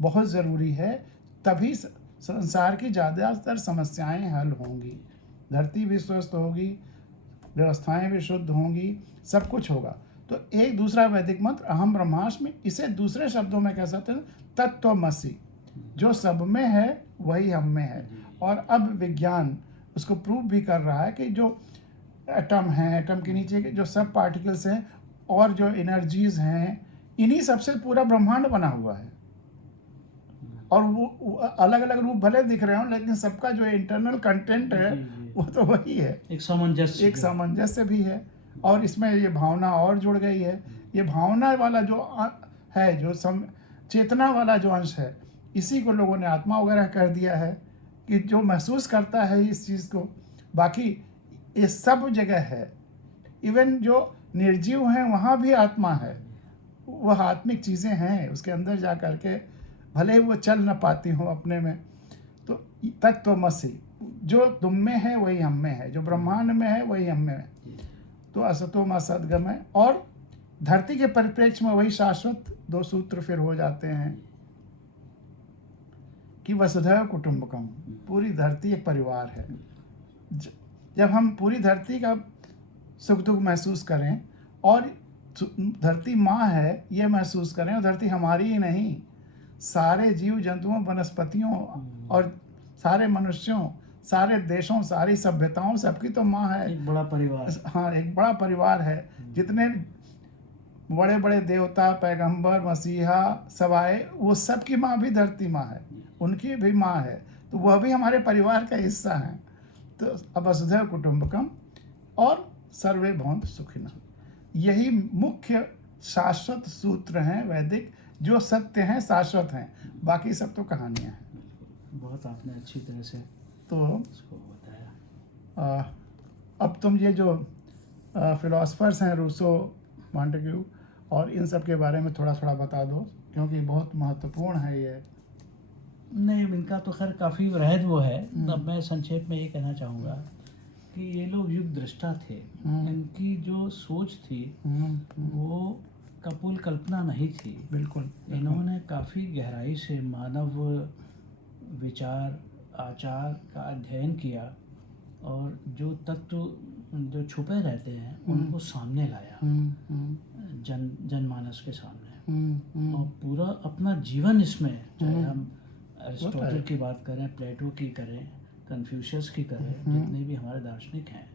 बहुत ज़रूरी है, तभी संसार की ज़्यादातर समस्याएं हल होंगी, धरती भी स्वस्थ होगी, व्यवस्थाएं भी शुद्ध होंगी, सब कुछ होगा। तो एक दूसरा वैदिक मंत्र अहम ब्रह्मास्मि, इसे दूसरे शब्दों में कह सकते हैं तत्त्वमसि, जो सब में है वही हम में है। और अब विज्ञान उसको प्रूव भी कर रहा है कि जो एटम हैं, एटम के नीचे के जो सब पार्टिकल्स हैं और जो एनर्जीज हैं, इन्हीं सबसे पूरा ब्रह्मांड बना हुआ है। और वो अलग अलग रूप भले दिख रहे हो, लेकिन सबका जो इंटरनल कंटेंट है वो तो वही है, एक सामंजस्य भी है। और इसमें ये भावना और जुड़ गई है। ये भावना वाला जो है, जो चेतना वाला जो अंश है, इसी को लोगों ने आत्मा वगैरह कर दिया है, कि जो महसूस करता है इस चीज़ को। बाकी ये सब जगह है, इवन जो निर्जीव हैं वहाँ भी आत्मा है, वह आत्मिक चीज़ें हैं उसके अंदर जा कर के, भले ही वो चल न पाती हो अपने में। तो तत्त्वमसि, जो तुम में है वही हम में है, जो ब्रह्मांड में है वही हम में है। तो असतो मा सद्गमय, और धरती के परिप्रेक्ष्य में वही शाश्वत 2 सूत्र फिर हो जाते हैं कि वसुधैव कुटुंबकम, पूरी धरती एक परिवार है। जब हम पूरी धरती का सुख दुख महसूस करें और धरती माँ है ये महसूस करें, और धरती हमारी ही नहीं, सारे जीव जंतुओं, वनस्पतियों और सारे मनुष्यों, सारे देशों, सारी सभ्यताओं, सबकी तो माँ है। एक बड़ा परिवार। हाँ, एक बड़ा परिवार है। जितने बड़े बड़े देवता, पैगंबर, मसीहा सब आए, वो सब की माँ भी धरती माँ है, उनकी भी माँ है, तो वह भी हमारे परिवार का हिस्सा है। तो अब वसुधैव कुटुंबकम और सर्वे भवन्तु सुखिनः, यही मुख्य शाश्वत सूत्र हैं वैदिक, जो सत्य हैं, शाश्वत हैं, बाकी सब तो कहानियाँ हैं। बहुत आपने अच्छी तरह से तो इसको बताया। अब तुम ये जो फिलोसफर्स हैं, रूसो, मॉन्टेग्यू, और इन सब के बारे में थोड़ा थोड़ा बता दो, क्योंकि बहुत महत्वपूर्ण है ये। नहीं, इनका तो खैर काफ़ी रहद वो है। अब मैं संक्षेप में ये कहना चाहूँगा कि ये लोग युग दृष्टा थे। इनकी जो सोच थी वो कपोल कल्पना नहीं थी। बिल्कुल। इन्होंने काफ़ी गहराई से मानव विचार, आचार का अध्ययन किया और जो तत्व जो छुपे रहते हैं उनको सामने लाया, जनमानस के सामने, और पूरा अपना जीवन इसमें, चाहे हम अरिस्टोटल की बात करें, प्लेटो की करें, कन्फ्यूशियस की करें, जितने भी हमारे दार्शनिक हैं,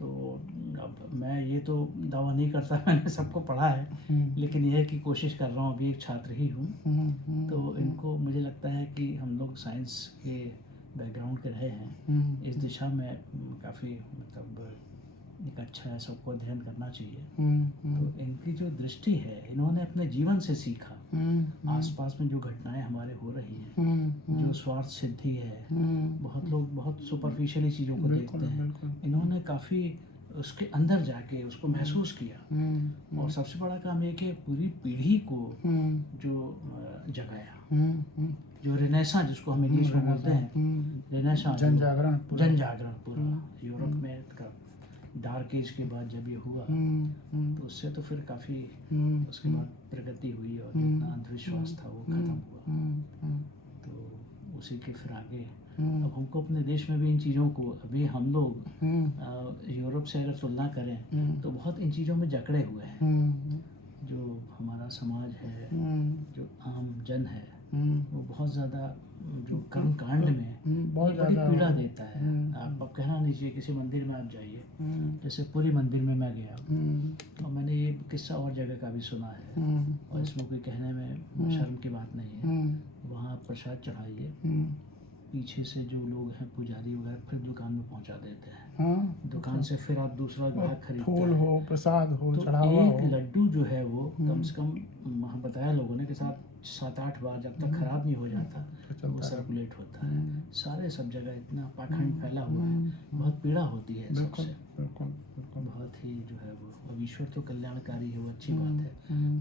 तो अब मैं ये तो दावा नहीं करता मैंने सबको पढ़ा है, लेकिन यह है कि कोशिश कर रहा हूँ, अभी एक छात्र ही हूँ, तो इनको मुझे लगता है कि हम लोग साइंस के बैकग्राउंड के रहे हैं, इस दिशा में काफ़ी मतलब एक अच्छा है, सबको अध्ययन करना चाहिए। तो इनकी जो दृष्टि है, इन्होंने अपने जीवन से सीखा, आसपास में जो घटनाएं हमारे हो रही हैं, जो स्वार्थ सिद्धि है, बहुत लोग बहुत सुपरफिशियली चीज़ों को देखते हैं, इन्होंने काफ़ी उसके अंदर जाके उसको महसूस किया, और सबसे बड़ा काम ये कि पूरी पीढ़ी को जो जगाया, जो रेनेसां जिसको हम इंग्लिश में बोलते हैं, रेनेसां, जन जागरण पूरा यूरोप में डार्क एज के बाद जब ये हुआ, तो उससे तो फिर काफ़ी उसके बाद प्रगति हुई, और जितना अंधविश्वास था वो खत्म हुआ, तो उसी के फिर आगे अब हमको अपने देश में भी इन चीज़ों को, अभी हम लोग यूरोप से अगर तुलना करें तो बहुत इन चीज़ों में जकड़े हुए हैं। जो हमारा समाज है, जो आम जन है, वो बहुत ज़्यादा जो कर्म कांड में बहुत बड़ी पीड़ा देता है। आप अब कहना नहीं चाहिए, किसी मंदिर में आप जाइए, जैसे पूरी मंदिर में मैं गया, तो मैंने ये किस्सा और जगह का भी सुना है, और इसमें कोई कहने में शर्म की बात नहीं है। वहाँ आप प्रसाद चढ़ाइए, पीछे से जो लोग हैं पुजारी वगैरह फिर दुकान में पहुंचा देते हैं, दुकान से फिर आप दूसरा ग्राहक खरीदते हैं, फूल हो, प्रसाद हो, तो चढ़ावा हो। एक लड्डू जो है वो कम से कम बताया लोगों ने कि 7-8 बार जब तक खराब नहीं हो जाता तो वो सर्कुलेट होता है। सारे सब जगह इतना पाखंड फैला हुआ है, बहुत पीड़ा होती है सबसे, बहुत ही जो है वो, अब ईश्वर तो कल्याणकारी है, वो अच्छी बात है,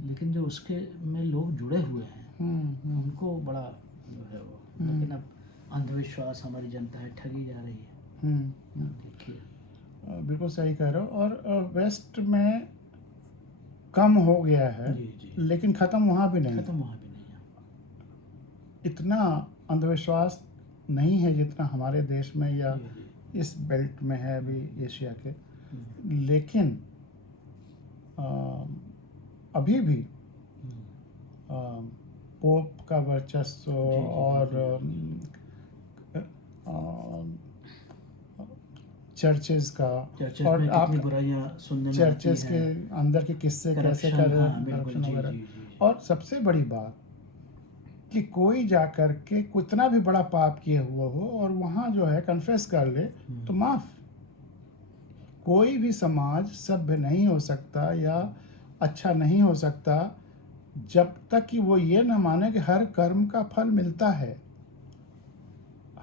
लेकिन जो उसके में लोग जुड़े हुए हैं उनको बड़ा जो है वो, लेकिन अब अंधविश्वास हमारी जनता है, ठगी जा रही है। देखिए बिल्कुल सही कह रहे हो, और वेस्ट में कम हो गया है, जी। लेकिन खत्म वहाँ भी नहीं है। इतना अंधविश्वास नहीं है जितना हमारे देश में या इस बेल्ट में है अभी एशिया के, लेकिन अभी भी पोप का वर्चस्व और चर्चेस का, और आप चर्चेस के अंदर के किस्से कैसे कर करप्शन वगैरह, और सबसे बड़ी बात कि कोई जाकर के कितना भी बड़ा पाप किए हुआ हो और वहाँ जो है कन्फेस कर ले तो माफ। कोई भी समाज सभ्य नहीं हो सकता या अच्छा नहीं हो सकता जब तक कि वो ये न माने कि हर कर्म का फल मिलता है।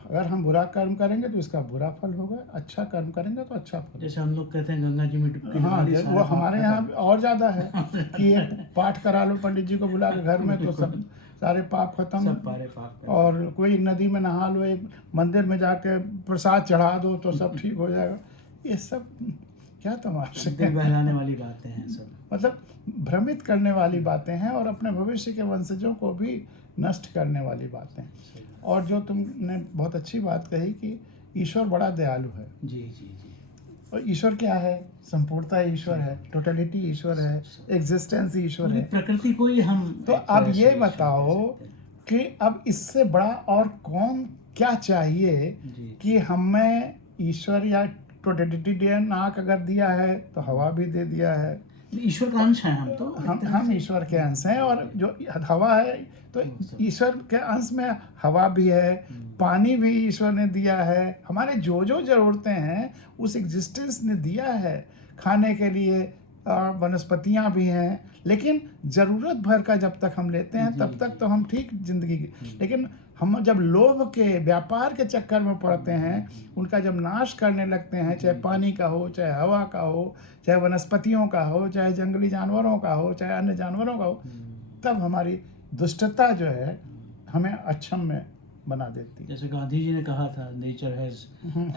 अगर हम बुरा कर्म करेंगे तो इसका बुरा फल होगा, अच्छा कर्म करेंगे तो अच्छा फल। जैसे हम लोग कहते हैं गंगा जी में डुबकी, हाँ, वो हमारे यहाँ और ज़्यादा है कि ये पाठ करा लो पंडित जी को बुला के घर में तो सब सारे पाप खत्म, और कोई नदी में नहा लो, एक मंदिर में जाके प्रसाद चढ़ा दो तो सब ठीक हो जाएगा। ये सब क्या तमाशा, बहलाने वाली बातें हैं सब, मतलब भ्रमित करने वाली बातें हैं, और अपने भविष्य के वंशजों को भी नष्ट करने वाली बातें। और जो तुमने बहुत अच्छी बात कही कि ईश्वर बड़ा दयालु है। जी। और ईश्वर क्या है? संपूर्णता ईश्वर है, टोटलिटी ईश्वर है, एग्जिस्टेंस ईश्वर है, प्रकृति को ही हम। तो अब ये बताओ कि अब इससे बड़ा और कौन क्या चाहिए कि हमें ईश्वर या टोटलिटी दे। नाक अगर दिया है तो हवा भी दे दिया है, ईश्वर का अंश है हम, तो हम ईश्वर के अंश हैं, और जो हवा है तो ईश्वर के अंश में हवा भी है, पानी भी ईश्वर ने दिया है, हमारे जो जो ज़रूरतें हैं उस एग्जिस्टेंस ने दिया है। खाने के लिए वनस्पतियाँ भी हैं, लेकिन ज़रूरत भर का जब तक हम लेते हैं तब तक तो हम ठीक जिंदगी, लेकिन हम जब लोभ के व्यापार के चक्कर में पड़ते हैं, उनका जब नाश करने लगते हैं, चाहे पानी का हो, चाहे हवा का हो, चाहे वनस्पतियों का हो, चाहे जंगली जानवरों का हो, चाहे अन्य जानवरों का हो, तब हमारी दुष्टता जो है हमें अक्षम में बना देती है। जैसे गांधी जी ने कहा था, nature has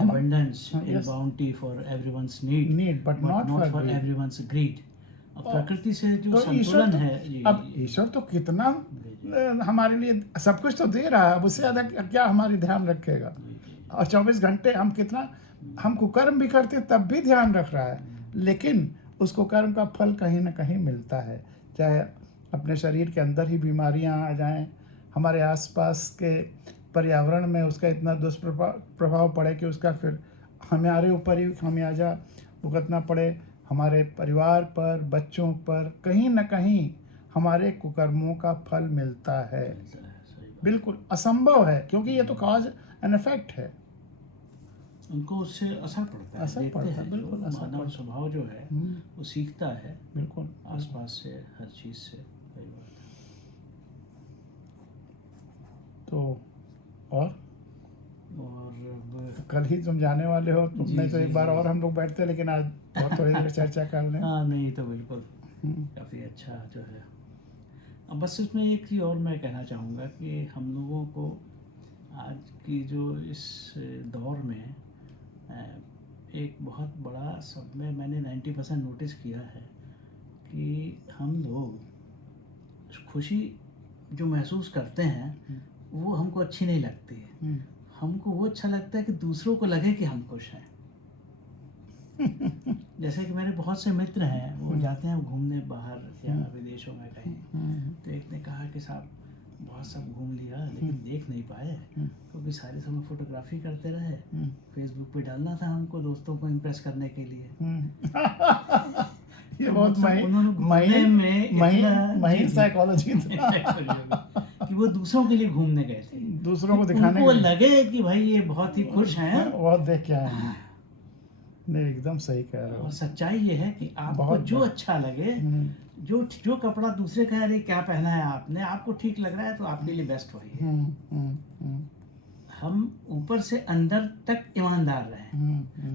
abundance in yes. Bounty for everyone's need need but not for greed. Everyone's greed. अब प्रकृति से जो तो संतुलन ईश्वर है जी, अब ईश्वर तो कितना हमारे लिए सब कुछ तो दे रहा है, अब उससे ज़्यादा क्या हमारी ध्यान रखेगा। और 24 घंटे हम कितना हम कुकर्म भी करते हैं तब भी ध्यान रख रहा है, लेकिन उस कुकर्म का फल कहीं ना कहीं मिलता है। चाहे अपने शरीर के अंदर ही बीमारियां आ जाएं, हमारे आसपास के पर्यावरण में उसका इतना दुष्प्रभाव पड़े कि उसका फिर हमारे ऊपर ही खामियाजा भुगतना पड़े, हमारे परिवार पर, बच्चों पर, कहीं ना कहीं हमारे कुकर्मों का फल मिलता है। बिल्कुल असंभव है, क्योंकि ये तो कॉज एंड इफेक्ट है। उनको उससे असर पड़ता है, असर देखते पड़ता है, हैं, बिल्कुल जो असर मानव पड़ता स्वभाव जो है वो सीखता है बिल्कुल आसपास से, हर चीज़ से। सही बात है। तो और और कल ही तुम जाने वाले हो, तुमने जी, तो एक जी, बार जी। और हम लोग बैठते, लेकिन आज बहुत थोड़ी देर चर्चा कर लें। हाँ नहीं तो बिल्कुल काफ़ी अच्छा जो है। अब बस इसमें एक चीज़ और मैं कहना चाहूँगा कि हम लोगों को आज की जो इस दौर में एक बहुत बड़ा सब में मैंने 90% नोटिस किया है कि हम लोग खुशी जो महसूस करते हैं वो हमको अच्छी नहीं लगती है। हमको वो अच्छा लगता है कि दूसरों को लगे कि हम खुश हैं। जैसे कि मेरे बहुत से मित्र हैं, वो जाते हैं घूमने बाहर या विदेशों में कहीं, तो एक ने कहा कि साहब बहुत सब घूम लिया लेकिन देख नहीं पाए, क्योंकि सारे समय फोटोग्राफी करते रहे, फेसबुक पे डालना था हमको दोस्तों को इम्प्रेस करने के लिए। ये तो बहुत मतलब उन्होंने घूमने में महीन जी, साइकोलॉजी कि वो दूसरों के लिए घूमने गए थे, दूसरों को दिखाने उनको के लिए। लगे कि भाई ये बहुत ही खुश हैं। बहुत देख के आए हैं। नहीं, एकदम सही कह रहे और हो। सच्चाई ये है कि आपको बहुत जो बहुत। अच्छा लगे, जो कपड़ा दूसरे कह रहे क्या पहना है आपने, आपको ठीक लग रहा है तो आपके लिए बेस्ट वही है। हम ऊपर से अंदर तक ईमानदार रहें,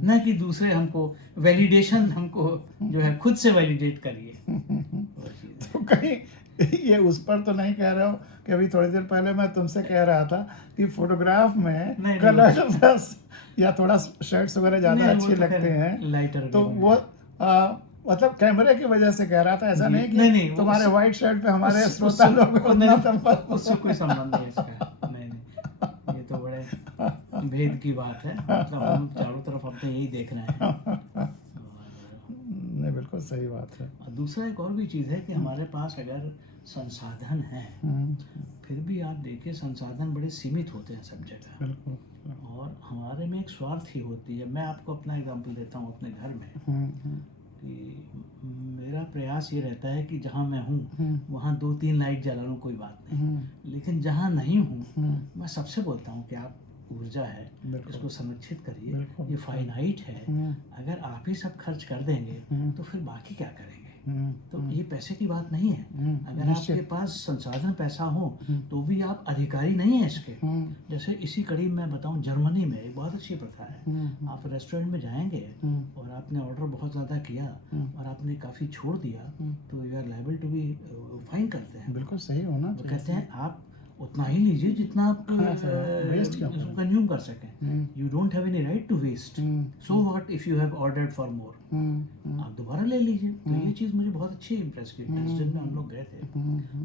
न कि दूसरे हमको वैलिडेशन, हमको जो है खुद से वैलिडेट करिए। वो चीज़ है। तो कहीं ये उस पर तो नहीं कह रहे हो कि अभी थोड़ी देर पहले मैं तुमसे कह रहा था कि फोटोग्राफ में नहीं, कलर बस या थोड़ा शर्ट्स वगैरह ज्यादा नहीं, वो अच्छे तो लगते खैर हैं, लाइटर तो वेट में वो है। मतलब कैमरे की वजह से कह रहा था, ऐसा जी, नहीं कि नहीं, वो तुम्हारे उससे- व्हाइट शर्ट पे हमारे उससे- श्रोता उससे- लोग उससे- उतना संपर्क उससे कोई संबंध नहीं है इसका। नहीं, ये तो बड़े भेद की बात है। मतलब हम चारों तरफ अपने यही देख रहे हैं। नहीं, बिल्कुल सही बात है। और दूसरा एक और भी चीज़ है कि हमारे पास अगर संसाधन है, फिर भी आप देखिए संसाधन बड़े सीमित होते हैं सब जगह, बिल्कुल। और हमारे में एक स्वार्थ ही होती है। मैं आपको अपना एग्जांपल देता हूँ अपने घर में, कि मेरा प्रयास ये रहता है कि जहाँ मैं हूँ वहाँ 2-3 लाइट जला लूँ, कोई बात नहीं, लेकिन जहाँ नहीं हूँ मैं सबसे बोलता हूँ कि आप ऊर्जा है, इसको संरक्षित करिए, ये फाइनाइट है, अगर आप ही सब खर्च कर देंगे तो फिर बाकी क्या करेंगे। तो ये पैसे की बात नहीं है, अगर आपके पास संसाधन पैसा हो तो भी आप अधिकारी नहीं है इसके। जैसे इसी कड़ी में बताऊं, जर्मनी में एक बहुत अच्छी प्रथा है, आप रेस्टोरेंट में जाएंगे और आपने ऑर्डर बहुत ज़्यादा किया और आपने काफ़ी छोड़ दिया, तो you are liable to be fine करते हैं। बिल्कुल सही होना तो चाहिए। कहते हैं आप उतना ही लीजिए जितना आप waste क्यों करें? कंज्यूम कर सकें। You don't have any right to waste, so what if you have ordered for more, आप दोबारा ले लीजिए। तो ये चीज़ मुझे बहुत अच्छी इम्प्रेस की। ड्रेसडेन में हम लोग गए थे,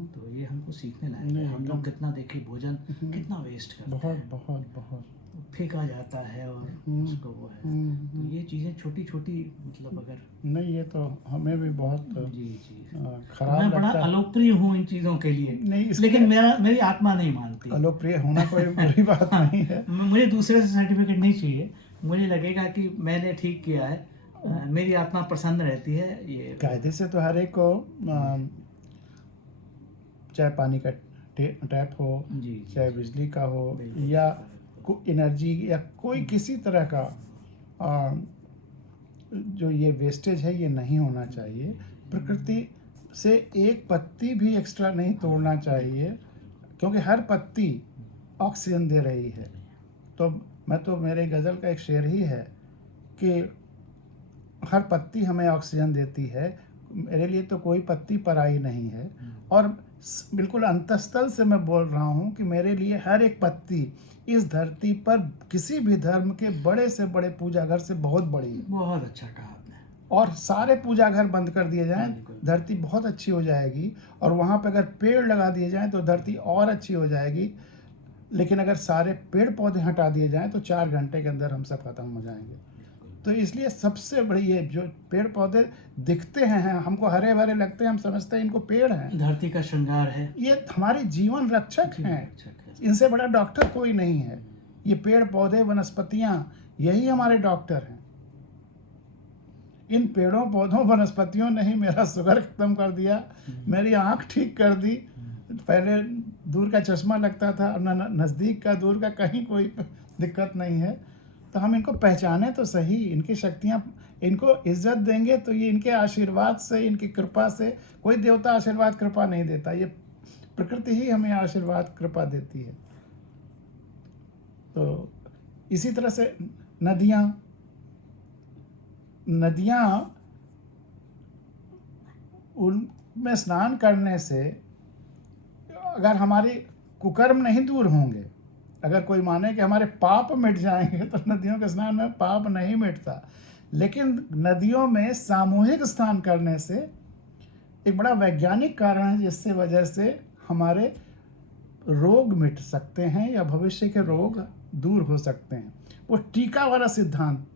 तो ये हमको सीखने लायक है। हम लोग कितना देखिए भोजन कितना वेस्ट करते हैं, बहुत बहुत बहुत फेंका जाता है और उसको वो है। तो ये चीज़ें छोटी छोटी, मतलब अगर नहीं, ये तो हमें भी बहुत जी जी खराब मैं बड़ा लगता है। अलोकप्रिय हूँ इन चीज़ों के लिए, नहीं, इसके लेकिन मेरी आत्मा नहीं मानती। अलोकप्रिय होना कोई बुरी बात नहीं है। मुझे दूसरे से सर्टिफिकेट नहीं चाहिए, मुझे लगेगा कि मैंने ठीक किया है, मेरी आत्मा प्रसन्न रहती है। ये कायदे से तो हर एक को चाहे पानी का टैप हो, जी चाहे बिजली का हो, बिल्कुल। या एनर्जी या कोई किसी तरह का जो ये वेस्टेज है ये नहीं होना चाहिए। प्रकृति से एक पत्ती भी एक्स्ट्रा नहीं तोड़ना चाहिए, क्योंकि हर पत्ती ऑक्सीजन दे रही है। तो मेरे गज़ल का एक शेर ही है कि हर पत्ती हमें ऑक्सीजन देती है, मेरे लिए तो कोई पत्ती पराई नहीं है। और बिल्कुल अंतःस्थल से मैं बोल रहा हूँ कि मेरे लिए हर एक पत्ती इस धरती पर किसी भी धर्म के बड़े से बड़े पूजा घर से बहुत बड़ी है। बहुत अच्छा कहा आपने। और सारे पूजा घर बंद कर दिए जाएं, धरती बहुत अच्छी हो जाएगी। और वहाँ पे अगर पेड़ लगा दिए जाएं तो धरती और अच्छी हो जाएगी। लेकिन अगर सारे पेड़ पौधे हटा दिए जाएं तो 4 घंटे के अंदर हम सब खत्म हो जाएंगे। तो इसलिए सबसे बड़ी ये जो पेड़ पौधे दिखते हैं हमको हरे भरे लगते हैं, हम समझते हैं इनको पेड़ हैं, धरती का श्रृंगार है, ये हमारे जीवन रक्षक हैं। इनसे बड़ा डॉक्टर कोई नहीं है। ये पेड़ पौधे वनस्पतियां यही हमारे डॉक्टर हैं। इन पेड़ों पौधों वनस्पतियों ने ही मेरा शुगर खत्म कर दिया, मेरी आंख ठीक कर दी। पहले दूर का चश्मा लगता था, अब नज़दीक का दूर का कहीं कोई दिक्कत नहीं है। तो हम इनको पहचाने तो सही, इनकी शक्तियाँ, इनको इज्जत देंगे तो ये इनके आशीर्वाद से, इनकी कृपा से। कोई देवता आशीर्वाद कृपा नहीं देता, ये प्रकृति ही हमें आशीर्वाद कृपा देती है। तो इसी तरह से नदियाँ उनमें स्नान करने से अगर हमारी कुकर्म नहीं दूर होंगे, अगर कोई माने कि हमारे पाप मिट जाएंगे, तो नदियों के स्नान में पाप नहीं मिटता। लेकिन नदियों में सामूहिक स्नान करने से एक बड़ा वैज्ञानिक कारण है, जिससे वजह से हमारे रोग मिट सकते हैं या भविष्य के रोग दूर हो सकते हैं। वो टीका वाला सिद्धांत,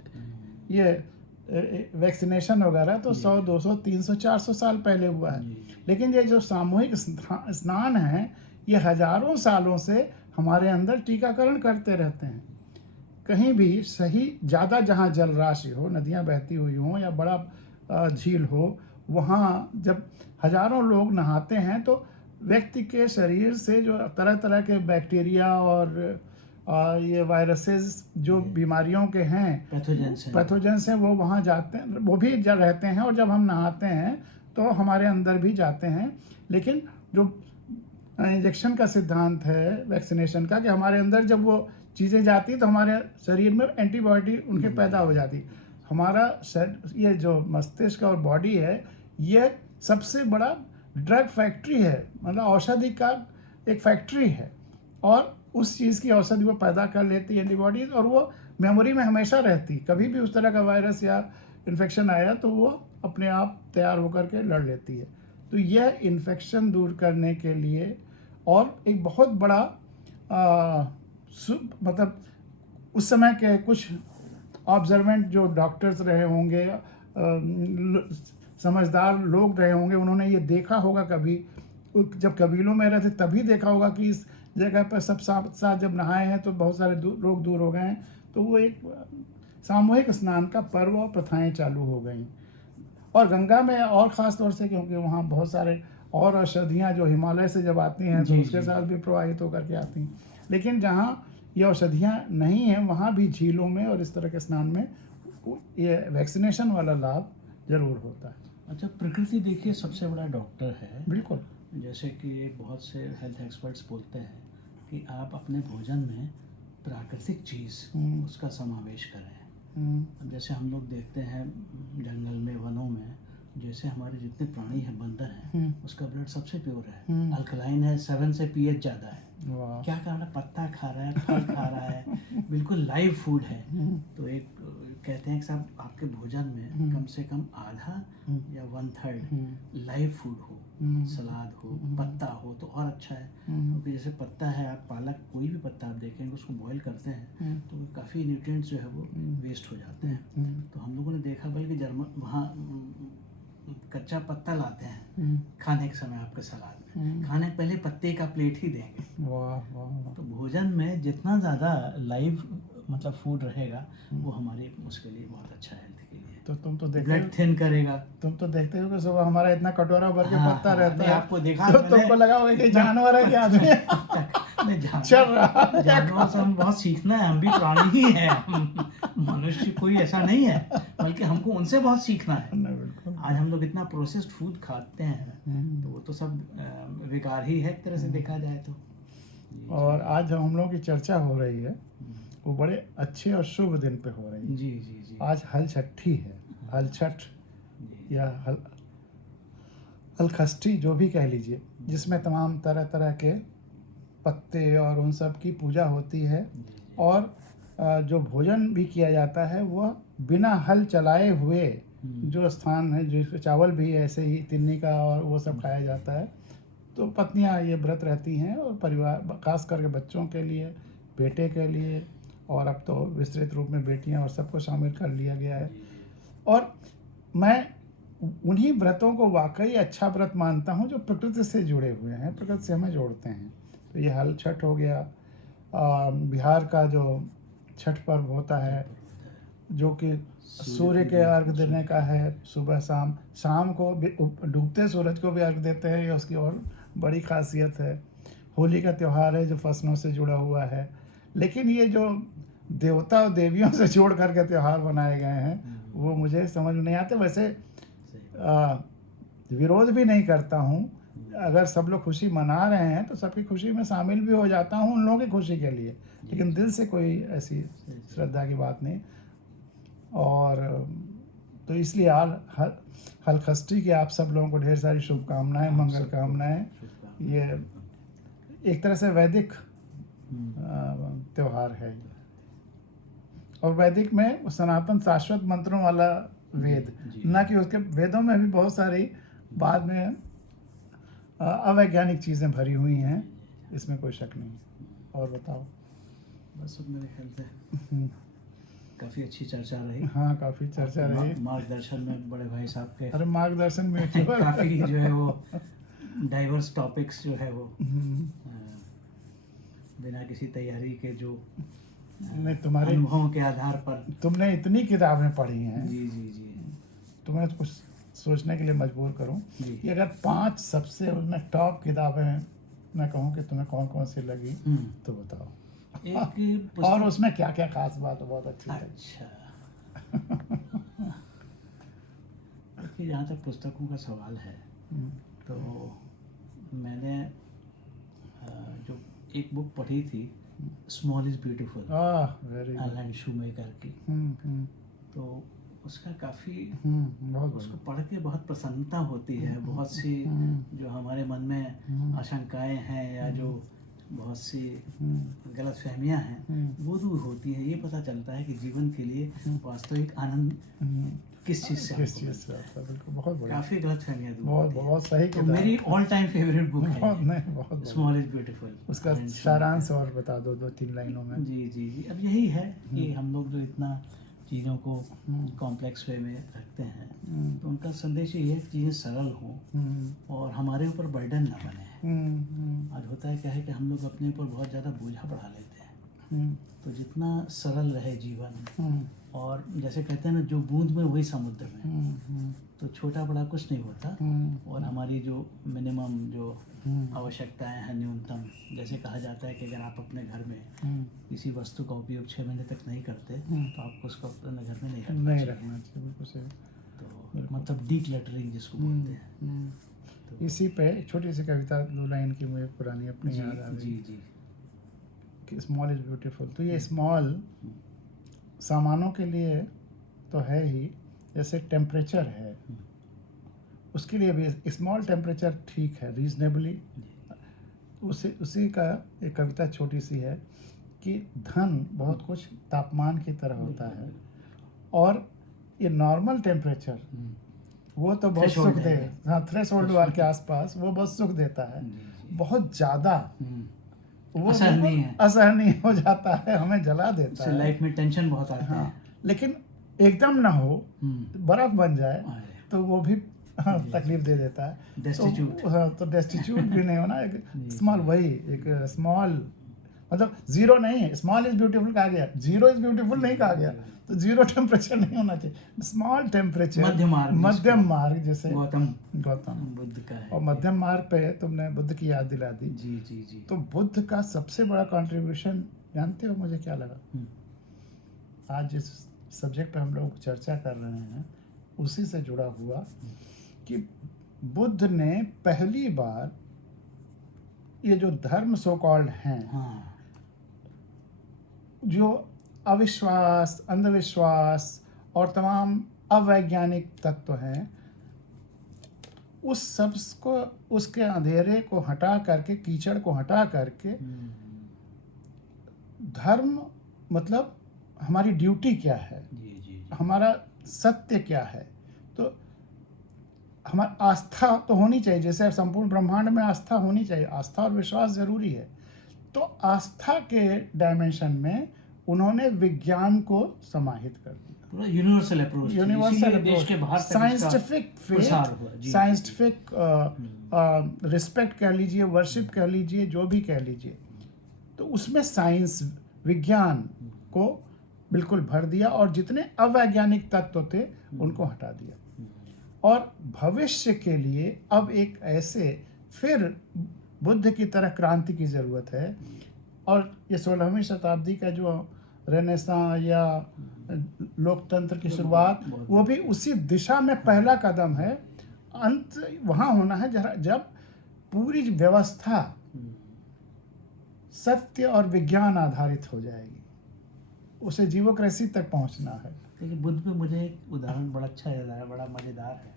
ये वैक्सीनेशन वगैरह तो 100, 200, 300, 400 साल पहले हुआ है। लेकिन ये जो सामूहिक स्नान है, ये हजारों सालों से हमारे अंदर टीकाकरण करते रहते हैं। कहीं भी सही ज़्यादा जहाँ जल राशि हो, नदियाँ बहती हुई हों या बड़ा झील हो, वहाँ जब हजारों लोग नहाते हैं तो व्यक्ति के शरीर से जो तरह तरह के बैक्टीरिया और ये वायरसेस जो बीमारियों के हैं, पैथोजेंस हैं, वो वहाँ जाते हैं, वो भी रहते हैं। और जब हम नहाते हैं तो हमारे अंदर भी जाते हैं। लेकिन जो इंजेक्शन का सिद्धांत है वैक्सीनेशन का, कि हमारे अंदर जब वो चीज़ें जाती तो हमारे शरीर में एंटीबॉडी उनके पैदा हो जाती। हमारा ये जो मस्तिष्क और बॉडी है, ये सबसे बड़ा ड्रग फैक्ट्री है, मतलब औषधि का एक फैक्ट्री है। और उस चीज़ की औषधि वो पैदा कर लेती है एंटीबॉडीज, और वो मेमोरी में हमेशा रहती। कभी भी उस तरह का वायरस या इन्फेक्शन आया तो वो अपने आप तैयार होकर के लड़ लेती है। तो यह इन्फेक्शन दूर करने के लिए, और एक बहुत बड़ा मतलब उस समय के कुछ ऑब्जर्वेंट जो डॉक्टर्स रहे होंगे, समझदार लोग रहे होंगे, उन्होंने ये देखा होगा, कभी जब कबीलों में रहते तभी देखा होगा कि इस जगह पर सब साथ जब नहाए हैं तो बहुत सारे रोग दूर हो गए हैं। तो वो एक सामूहिक स्नान का पर्व और प्रथाएं चालू हो गई। और गंगा में और ख़ास तौर से, क्योंकि वहाँ बहुत सारे और औषधियाँ जो हिमालय से जब आती हैं तो उसके साथ भी प्रवाहित होकर के आती हैं। लेकिन जहाँ ये औषधियाँ नहीं हैं, वहाँ भी झीलों में और इस तरह के स्नान में ये वैक्सीनेशन वाला लाभ ज़रूर होता है। अच्छा, प्रकृति देखिए सबसे बड़ा डॉक्टर है। बिल्कुल। जैसे कि बहुत से हेल्थ एक्सपर्ट्स बोलते हैं कि आप अपने भोजन में प्राकृतिक चीज़ उसका समावेश करें। जैसे हम लोग देखते हैं जंगल में, वनों में, जैसे हमारे जितने प्राणी हैं, बंदर हैं, उसका ब्लड सबसे प्योर है, अल्कलाइन है, 7 से pH ज़्यादा है। क्या कारण है? पत्ता खा रहा है, फल खा रहा है, बिल्कुल लाइव फूड है। तो एक कहते हैं कि साहब आपके भोजन में कम से कम आधा या 1/3 लाइव फूड हो, सलाद हो, पत्ता हो तो और अच्छा है। क्योंकि जैसे पत्ता है, आप पालक, कोई भी पत्ता आप देखेंगे, उसको बॉईल करते हैं तो काफ़ी न्यूट्रिएंट्स जो है वो वेस्ट हो जाते हैं। तो हम लोगों ने देखा, बल्कि जर्मन वहाँ कच्चा पत्ता लाते हैं खाने के समय आपके सलाद में, खाने के पहले पत्ते का प्लेट ही देंगे। वाह। तो भोजन में जितना ज़्यादा लाइव मतलब फूड रहेगा, वो हमारे उसके लिए बहुत अच्छा है, हेल्थ के लिए। तो तुम तो देखते ब्लड थिन करेगा। तुम तो देखते हो कि सुबह हमारा इतना कटोरा भर के पत्ता रहता है। आपको देखा तो तुमको लगा होगा कि जानवर है कि आदमी है? चल रहा है। जानवरों से हम बहुत सीखना है, हम भी प्राणी ही हैं, मनुष्य कोई ऐसा नहीं है, बल्कि हमको उनसे बहुत सीखना है। आज हम लोग इतना प्रोसेस्ड फूड खाते हैं, तो वो तो सब विकार ही है एक तरह से देखा जाए तो। और आज जो हम लोगों की चर्चा हो रही है वो बड़े अच्छे और शुभ दिन पे हो रही है। जी जी जी। आज हल छठी है, हल छठ जी या हलखष्ठी जो भी कह लीजिए, जिसमें तमाम तरह तरह के पत्ते और उन सब की पूजा होती है। जी और जो भोजन भी किया जाता है वह बिना हल चलाए हुए जो स्थान है, जो चावल भी ऐसे ही तिन्नी का और वो सब खाया जाता है। तो पत्नियां ये व्रत रहती हैं और परिवार खास करके बच्चों के लिए, बेटे के लिए, और अब तो विस्तृत रूप में बेटियां और सबको शामिल कर लिया गया है। और मैं उन्हीं व्रतों को वाकई अच्छा व्रत मानता हूँ जो प्रकृति से जुड़े हुए हैं, प्रकृति से हमें जोड़ते हैं। तो ये हल छठ हो गया। बिहार का जो छठ पर्व होता है जो कि सूर्य के अर्घ देने का है, सुबह शाम, शाम को डूबते सूरज को भी अर्घ देते हैं, ये उसकी और बड़ी खासियत है। होली का त्यौहार है जो फसलों से जुड़ा हुआ है। लेकिन ये जो देवता और देवियों से जोड़ करके त्यौहार बनाए गए हैं वो मुझे समझ में नहीं आते। वैसे विरोध भी नहीं करता हूँ, अगर सब लोग खुशी मना रहे हैं तो सबकी खुशी में शामिल भी हो जाता हूँ उन लोगों की खुशी के लिए, लेकिन दिल से कोई ऐसी श्रद्धा की बात नहीं। और तो इसलिए हलखष्ठी की आप सब लोगों को ढेर सारी शुभकामनाएं, मंगल कामनाएं। ये एक तरह से वैदिक त्यौहार है और वैदिक में सनातन शाश्वत मंत्रों वाला वेद, ना कि उसके वेदों में भी बहुत सारी बाद में अवैज्ञानिक चीज़ें भरी हुई हैं, इसमें कोई शक नहीं। और बताओ। बस अब मेरे ख्याल से काफ़ी अच्छी चर्चा रही। हाँ, काफ़ी चर्चा रही। मार्गदर्शन में बड़े भाई साहब के, अरे मार्गदर्शन में काफ़ी जो है वो डाइवर्स टॉपिक्स जो है वो बिना किसी तैयारी के जो नहीं, तुम्हारे अनुभवों के आधार पर तुमने इतनी किताबें पढ़ी हैं। जी जी जी। तुम्हें कुछ सोचने के लिए मजबूर करूं कि अगर 5 सबसे उनमें टॉप किताबें मैं कहूं कि तुम्हें कौन कौन सी लगी तो बताओ। एक और उसमें क्या क्या खास बात है, बहुत अच्छी लगी। अच्छा देखिए, जहाँ तक पुस्तकों का सवाल है तो मैंने जो एक बुक पढ़ी थी, small is beautiful, very Alan Schumacher की। तो उसका काफ़ी उसको पढ़ के बहुत प्रसन्नता होती है। बहुत सी जो हमारे मन में आशंकाएं हैं या जो बहुत सी गलत फहमियाँ हैं वो दूर होती है। ये पता चलता है कि जीवन के लिए वास्तविक आनंद किस चीज़ से आता है। बिल्कुल, बहुत बढ़िया। काफ़ी गलत फहमियाँ दूर बहुत होती हैं। बहुत सही तो किताब। मेरी ऑल टाइम फेवरेट बुक है बहुत स्मॉल इज़ ब्यूटीफुल। उसका सारांश और बता दो 2-3 लाइनों में। जी जी जी। अब यही है कि हम लोग जो इतना चीज़ों को कॉम्प्लेक्स वे में रखते हैं तो उनका संदेश ये है कि चीज़ें सरल हों और हमारे ऊपर बर्डन ना बने। आज होता है क्या है कि हम लोग अपने ऊपर बहुत ज़्यादा बोझा बढ़ा लेते हैं। तो जितना सरल रहे जीवन, और जैसे कहते हैं ना, जो बूंद में वही समुद्र में, तो छोटा बड़ा कुछ नहीं होता। और हमारी जो मिनिमम जो आवश्यकताएं हैं, न्यूनतम, जैसे कहा जाता है कि अगर आप अपने घर में किसी वस्तु का उपयोग 6 महीने तक नहीं करते तो आपको उसको अपने घर में नहीं रखना चाहिए। बिल्कुल सही। तो मतलब डीक्लटरिंग जिसको बोलते हैं। तो इसी पे एक छोटी सी कविता 2 लाइन की मुझे पुरानी अपनी याद आ जी गई जी कि स्मॉल इज़ ब्यूटीफुल। तो ये स्मॉल सामानों के लिए तो है ही, जैसे टेम्परेचर है उसके लिए भी स्मॉल टेम्परेचर ठीक है, रीजनेबली। उसी का एक कविता छोटी सी है कि धन बहुत कुछ तापमान की तरह होता है और ये नॉर्मल टेम्परेचर वो तो बहुत सुख दे, हाँ, थ्रेशोल्ड वार के आसपास वो बहुत सुख देता है। बहुत ज़्यादा वो असहनीय हो जाता है, हमें जला देता है। लाइफ में टेंशन बहुत आता है। लेकिन एकदम ना हो, बर्फ बन जाए तो वो भी तकलीफ दे देता है। तो डेस्टिट्यूट भी नहीं होना। एक स्मॉल, वही एक स्मॉल, मतलब जीरो नहीं है। स्मॉल इज ब्यूटीफुल कहा गया, जीरो इज ब्यूटीफुल नहीं कहा गया। तो जीरो टेम्परेचर नहीं होना चाहिए, स्मॉल टेम्परेचर, मध्यम मार्ग, जैसे गौतम बुद्ध का है। और मध्यम मार्ग पे तुमने बुद्ध की याद दिला दी। जी जी जी। तो बुद्ध का सबसे बड़ा कंट्रीब्यूशन जानते हो मुझे क्या लगा? आज जिस सब्जेक्ट पे हम लोग चर्चा कर रहे हैं उसी से जुड़ा हुआ कि बुद्ध ने पहली बार ये जो धर्म सो कॉल्ड हैं, हाँ जो अविश्वास, अंधविश्वास और तमाम अवैज्ञानिक तत्व हैं, उस सब को, उसके अंधेरे को हटा करके, कीचड़ को हटा करके, धर्म मतलब हमारी ड्यूटी क्या है, जी जी जी हमारा सत्य क्या है। तो हमारी आस्था तो होनी चाहिए, जैसे संपूर्ण ब्रह्मांड में आस्था होनी चाहिए, आस्था और विश्वास जरूरी है। तो आस्था के डायमेंशन में उन्होंने विज्ञान को समाहित कर दिया, पूरा यूनिवर्सल अप्रोच, यूनिवर्सल देश के बाहर तक साइंटिफिक प्रसार फेथ, हुआ। जी, साइंटिफिक रिस्पेक्ट कह लीजिए, वर्शिप कह लीजिए, जो भी कह लीजिए। तो उसमें साइंस, विज्ञान को बिल्कुल भर दिया और जितने अवैज्ञानिक तत्व थे उनको हटा दिया। और भविष्य के लिए अब एक ऐसे फिर बुद्ध की तरह क्रांति की ज़रूरत है। और ये 16वीं शताब्दी का जो रेनेसां या लोकतंत्र की शुरुआत, वो भी उसी दिशा में पहला कदम है। अंत वहाँ होना है जब पूरी व्यवस्था सत्य और विज्ञान आधारित हो जाएगी, उसे जीवोक्रेसी तक पहुँचना है। लेकिन बुद्ध में मुझे एक उदाहरण बड़ा अच्छा याद आया, बड़ा मज़ेदार है।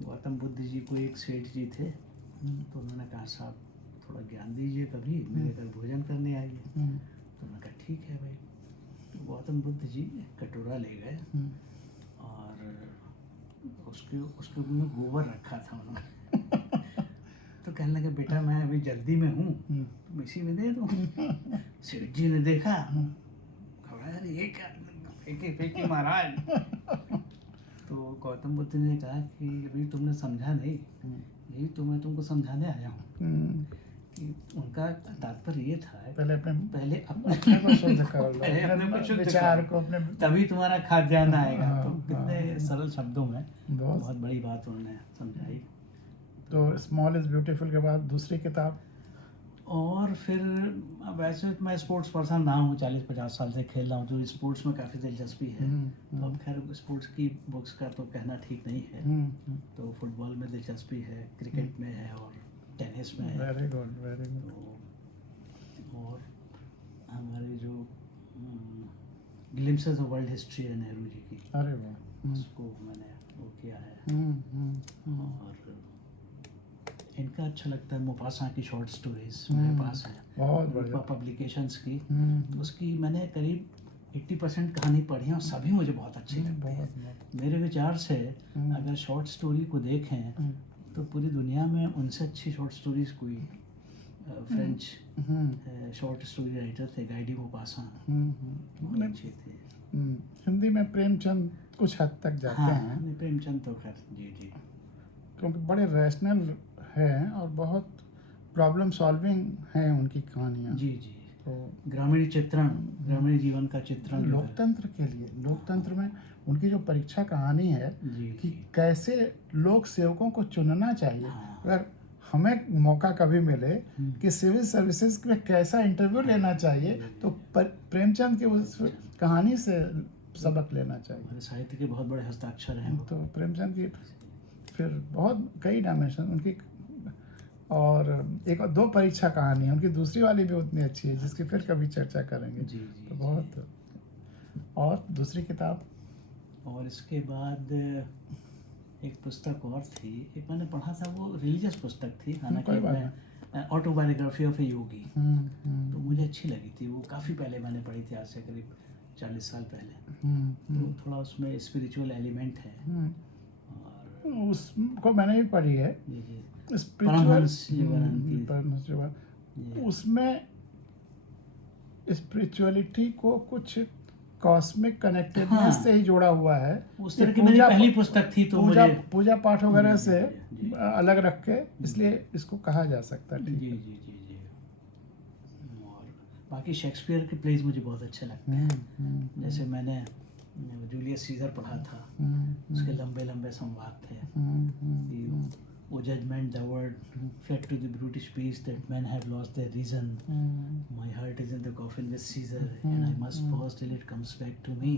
गौतम बुद्ध जी को एक सेठ जी थे, तो उन्होंने कहा साहब थोड़ा ज्ञान दीजिए, कभी मेरे घर भोजन करने आइए। तो उन्होंने कहा ठीक है भाई। तो गौतम बुद्ध जी कटोरा ले गए और उसके में गोबर रखा था उन्होंने। तो कहने लगे बेटा मैं अभी जल्दी में हूँ, तुम इसी में दे दो। सेठ जी ने देखा, घबराया, अरे ये क्या, फेंके फेंके महाराज। तो गौतम बुद्ध ने कहा कि अभी तुमने समझा नहीं, यही तो मैं तुमको समझाने आया हूँ। कि उनका तात्पर्य ये था, पहले अपने को शुद्ध कर लो, पहले अपने को शुद्ध विचार करो, को अपने, तभी तुम्हारा खाद्यान्न आएगा। हाँ, तो कितने हाँ, सरल शब्दों में बहुत बहुत बड़ी बात उन्होंने समझाई। तो स्मॉल इज ब्यूटीफुल के बाद दूसरी किताब, और फिर अब वैसे तो मैं स्पोर्ट्स पर्सन ना हूँ, 40-50 साल से खेल रहा हूँ, जो स्पोर्ट्स में काफ़ी दिलचस्पी है। तो अब खैर स्पोर्ट्स की बुक्स का तो कहना ठीक नहीं है। तो फुटबॉल में दिलचस्पी है, क्रिकेट में है और टेनिस में है। Very good, very good. और हमारे जो ग्लिम्पसेस ऑफ वर्ल्ड हिस्ट्री है नेहरू जी की, अरे वाह, उसको मैंने वो किया है। और इनका अच्छा लगता है मोपासा की शॉर्ट स्टोरीज मेरे पास है, बहुत बढ़िया पब्लिकेशंस की। तो उसकी मैंने करीब 80% कहानी पढ़ी है और सभी मुझे बहुत अच्छी लगती है। मेरे विचार से अगर शॉर्ट स्टोरी को देखें तो पूरी दुनिया में उनसे अच्छी शॉर्ट स्टोरीज कोई फ्रेंच शॉर्ट स्टोरी राइटर थे, गाइडी मोपासा, बहुत अच्छे थे। हिंदी में प्रेमचंद कुछ हद तक जाते हैं। प्रेमचंद तो खैर जी जी, क्योंकि बड़े रैशनल हैं और बहुत प्रॉब्लम सॉल्विंग हैं उनकी कहानियाँ। जी जी। तो ग्रामीण चित्रण, ग्रामीण जीवन का चित्रण, लोकतंत्र के लिए, लोकतंत्र में उनकी जो परीक्षा कहानी है कि कैसे लोक सेवकों को चुनना चाहिए। अगर हमें मौका कभी मिले कि सिविल सर्विसेज में कैसा इंटरव्यू लेना चाहिए, तो प्रेमचंद की उस कहानी से सबक लेना चाहिए। हमारे साहित्य के बहुत बड़े हस्ताक्षर हैं। तो प्रेमचंद की फिर बहुत कई डायमेंशन उनकी, और एक और 2 परीक्षा कहानी है उनकी, दूसरी वाली भी उतनी अच्छी है जिसकी फिर कभी चर्चा करेंगे। जी जी, तो बहुत। और दूसरी किताब, और इसके बाद एक पुस्तक और थी, एक मैंने पढ़ा था, वो रिलीजियस पुस्तक थी, हालांकि ऑटोबायोग्राफी ऑफ ए योगी। तो मुझे अच्छी लगी थी वो, काफ़ी पहले मैंने पढ़ी थी, आज से करीब 40 साल पहले। तो थोड़ा उसमें स्पिरिचुअल एलिमेंट है। और उसको मैंने भी पढ़ी है, जी जी, स्पिरिचुअल, उसमें स्पिरिचुअलिटी को कुछ कॉस्मिक कनेक्टेडनेस से ही जोड़ा हुआ है। उस तरह की मेरी पहली पुस्तक थी, तो मुझे पूजा पाठ वगैरह से अलग रख के, इसलिए इसको कहा जा सकता है। जी जी जी जी। और बाकी शेक्सपियर के प्लेज मुझे बहुत अच्छे लगते हैं। जैसे मैंने जूलियस सीजर पढ़ा था, उसके लंबे लंबे संवाद थे। O judgment, the word fled to the brutish beast that men have lost their reason. My heart is in the coffin with Caesar, and I must pause till it comes back to me.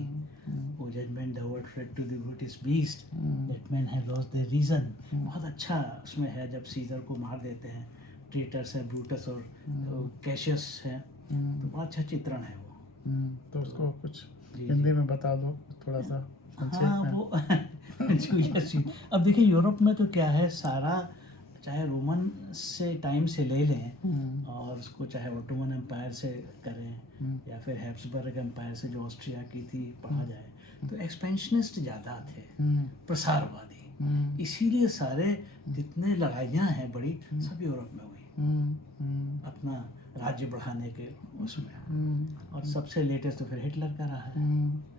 O judgment, the word fled to the brutish beast that men have lost their reason. बहुत अच्छा उसमें है, जब scissor को मार देते हैं treatise है, ब्रूटस और कैशियस है, तो बड़ा अच्छा चित्रण है वो। तो उसको कुछ जी, हिंदी में बता दो थोड़ा सा संक्षेप हाँ में। वो जूलियस सीजर। अब देखिए यूरोप में तो क्या है, सारा चाहे रोमन से टाइम से ले लें और उसको चाहे ऑटोमन एम्पायर से करें या फिर हैब्सबर्ग एम्पायर से जो ऑस्ट्रिया की थी पढ़ा जाए, तो एक्सपेंशनिस्ट ज़्यादा थे, प्रसारवादी। इसीलिए सारे जितने लड़ाइयाँ हैं बड़ी सब यूरोप में हुई अपना राज्य बढ़ाने के उसमें। और सबसे लेटेस्ट तो फिर हिटलर का रहा है।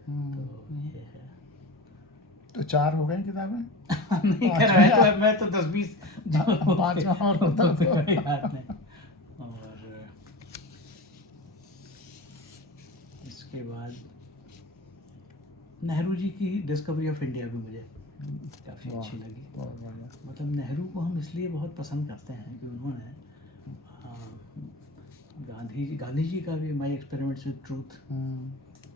तो ये है। तो 4 हो गई किताबें। नहीं कर रहा है, तो मैं तो 10-20 जो 5वां और बता तो दो। कोई बात नहीं। और इसके बाद नेहरू जी की डिस्कवरी ऑफ इंडिया भी मुझे काफ़ी अच्छी लगी। बहुत बढ़िया। मतलब नेहरू को हम इसलिए बहुत पसंद करते हैं कि उन्होंने गांधी जी का भी माई एक्सपेरिमेंट्स विद ट्रूथ,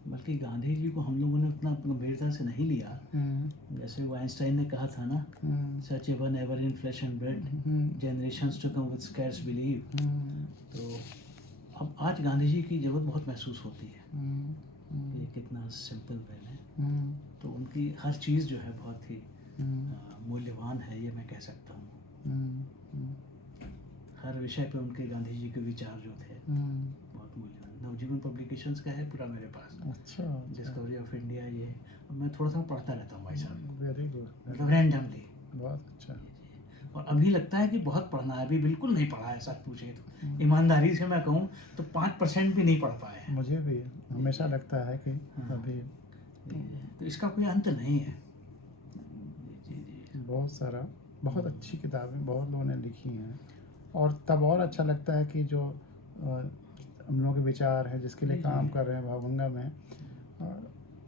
बल्कि गांधी जी को हम लोगों ने उतना गंभीरता से नहीं लिया। जैसे वो आइंस्टाइन ने कहा था ना, such a one ever in flesh and bread, generations to come with scarce believe. तो अब आज गांधी जी की ज़रूरत बहुत महसूस होती है। ये कितना सिंपल मैन है। तो उनकी हर चीज़ जो है बहुत ही मूल्यवान है, ये मैं कह सकता हूँ। हर विषय पे उनके गांधी जी के विचार जो थे बहुत मूल्यवान। नवजीवन पब्लिकेशंस का है पूरा मेरे पास, अच्छा। Discovery of India. ये अब मैं थोड़ा सा पढ़ता रहता हूँ भाई साहब, वेरी गुड। मतलब रैंडमली। बहुत अच्छा। और अभी लगता है कि बहुत पढ़ना है, अभी बिल्कुल नहीं पढ़ा है सच पूछे तो। ईमानदारी से मैं कहूँ तो 5% भी नहीं पढ़ पाए हैं। मुझे भी हमेशा लगता है कि अभी तो इसका कोई अंत नहीं है। बहुत सारा बहुत अच्छी किताबें बहुत लोगों ने लिखी हैं, और तब और अच्छा लगता है कि जो हम लोगों के विचार हैं जिसके लिए काम कर रहे हैं भावगंगा में,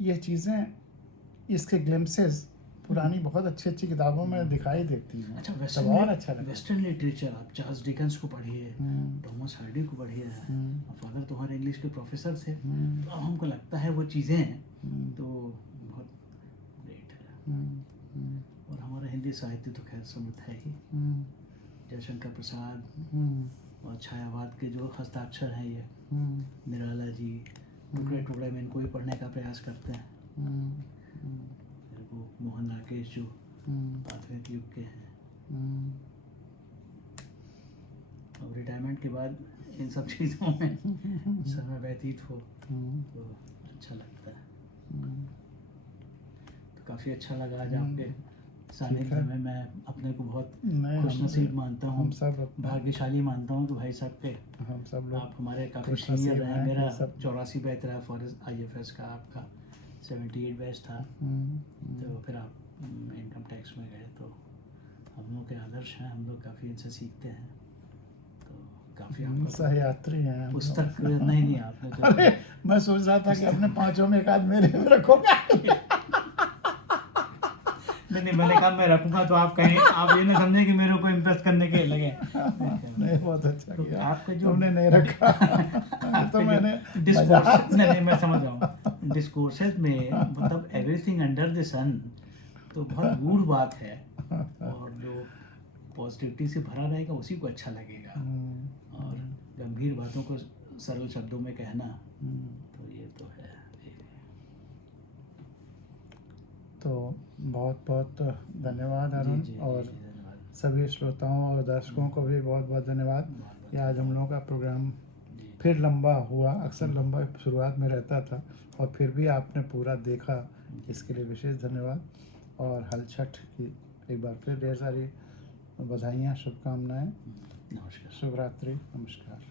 ये चीज़ें इसके ग्लिम्पसेस पुरानी बहुत अच्छी अच्छी किताबों में दिखाई देती हैं। अच्छा, तब और अच्छा लगता है। वेस्टर्न लिटरेचर आप चार्ल्स डिकेंस को पढ़िए, थॉमस हार्डी को पढ़िए। फादर तो हमारे इंग्लिश के प्रोफेसर थे, तो अब हमको लगता है वो चीज़ें तो बहुत ग्रेट है। और हमारा हिंदी साहित्य तो खैर समृद्ध है ही। जयशंकर प्रसाद और छायावाद के जो हस्ताक्षर हैं, ये निराला जी टुकड़े टुकड़े में इनको भी पढ़ने का प्रयास करते हैं। मेरे को मोहन राकेश जो आधुनिक युग के हैं। अब रिटायरमेंट के बाद इन सब चीज़ों में समय व्यतीत हो तो अच्छा लगता है। तो काफ़ी अच्छा लगा आज आपके सानिध्य में। मैं अपने को बहुत खुशनसीब मानता हूँ, हम सब भाग्यशाली मानता हूँ कि भाई साहब के हम सब लोग आप हमारे काफ़ी खुशनसीब सीनियर रहे। हैं, मेरा सब 84 बैच रहा फॉरेस्ट IFS का, आपका 78 बैच था। तो फिर आप इनकम टैक्स में गए, तो हम लोग के आदर्श हैं, हम लोग काफ़ी इनसे सीखते हैं। तो काफ़ी आपका सहयात्री हैं हम लोग। पुस्तक नहीं आपने तो अरे मैं सोच रहा था कि अपने 5 में एक आध मेरे में रखोगा। नहीं, मैंने कहा मैं रखूंगा तो आप कहें, आप ये ना समझे कि मेरे को इम्प्रेस करने के लगे। नहीं, बहुत अच्छा तो किया। आपका जो तुमने नहीं रखा तो मैंने डिस्कोर्सेस, नहीं मैं समझ रहा हूँ, डिस्कोर्सेस में मतलब एवरीथिंग अंडर द सन तो बहुत गूढ़ बात है, और जो पॉजिटिविटी से भरा रहेगा उसी को अच्छा लगेगा। और गंभीर बातों को सरल शब्दों में कहना, तो ये तो है। तो बहुत बहुत धन्यवाद अरुण, और धन्यवाद। सभी श्रोताओं और दर्शकों को भी बहुत बहुत धन्यवाद कि आज हम लोगों का प्रोग्राम फिर लंबा हुआ। अक्सर लंबा शुरुआत में रहता था और फिर भी आपने पूरा देखा, इसके लिए विशेष धन्यवाद। और हलछठ की एक बार फिर ढेर सारी बधाइयाँ, शुभकामनाएं। नमस्कार। शुभ रात्रि, नमस्कार।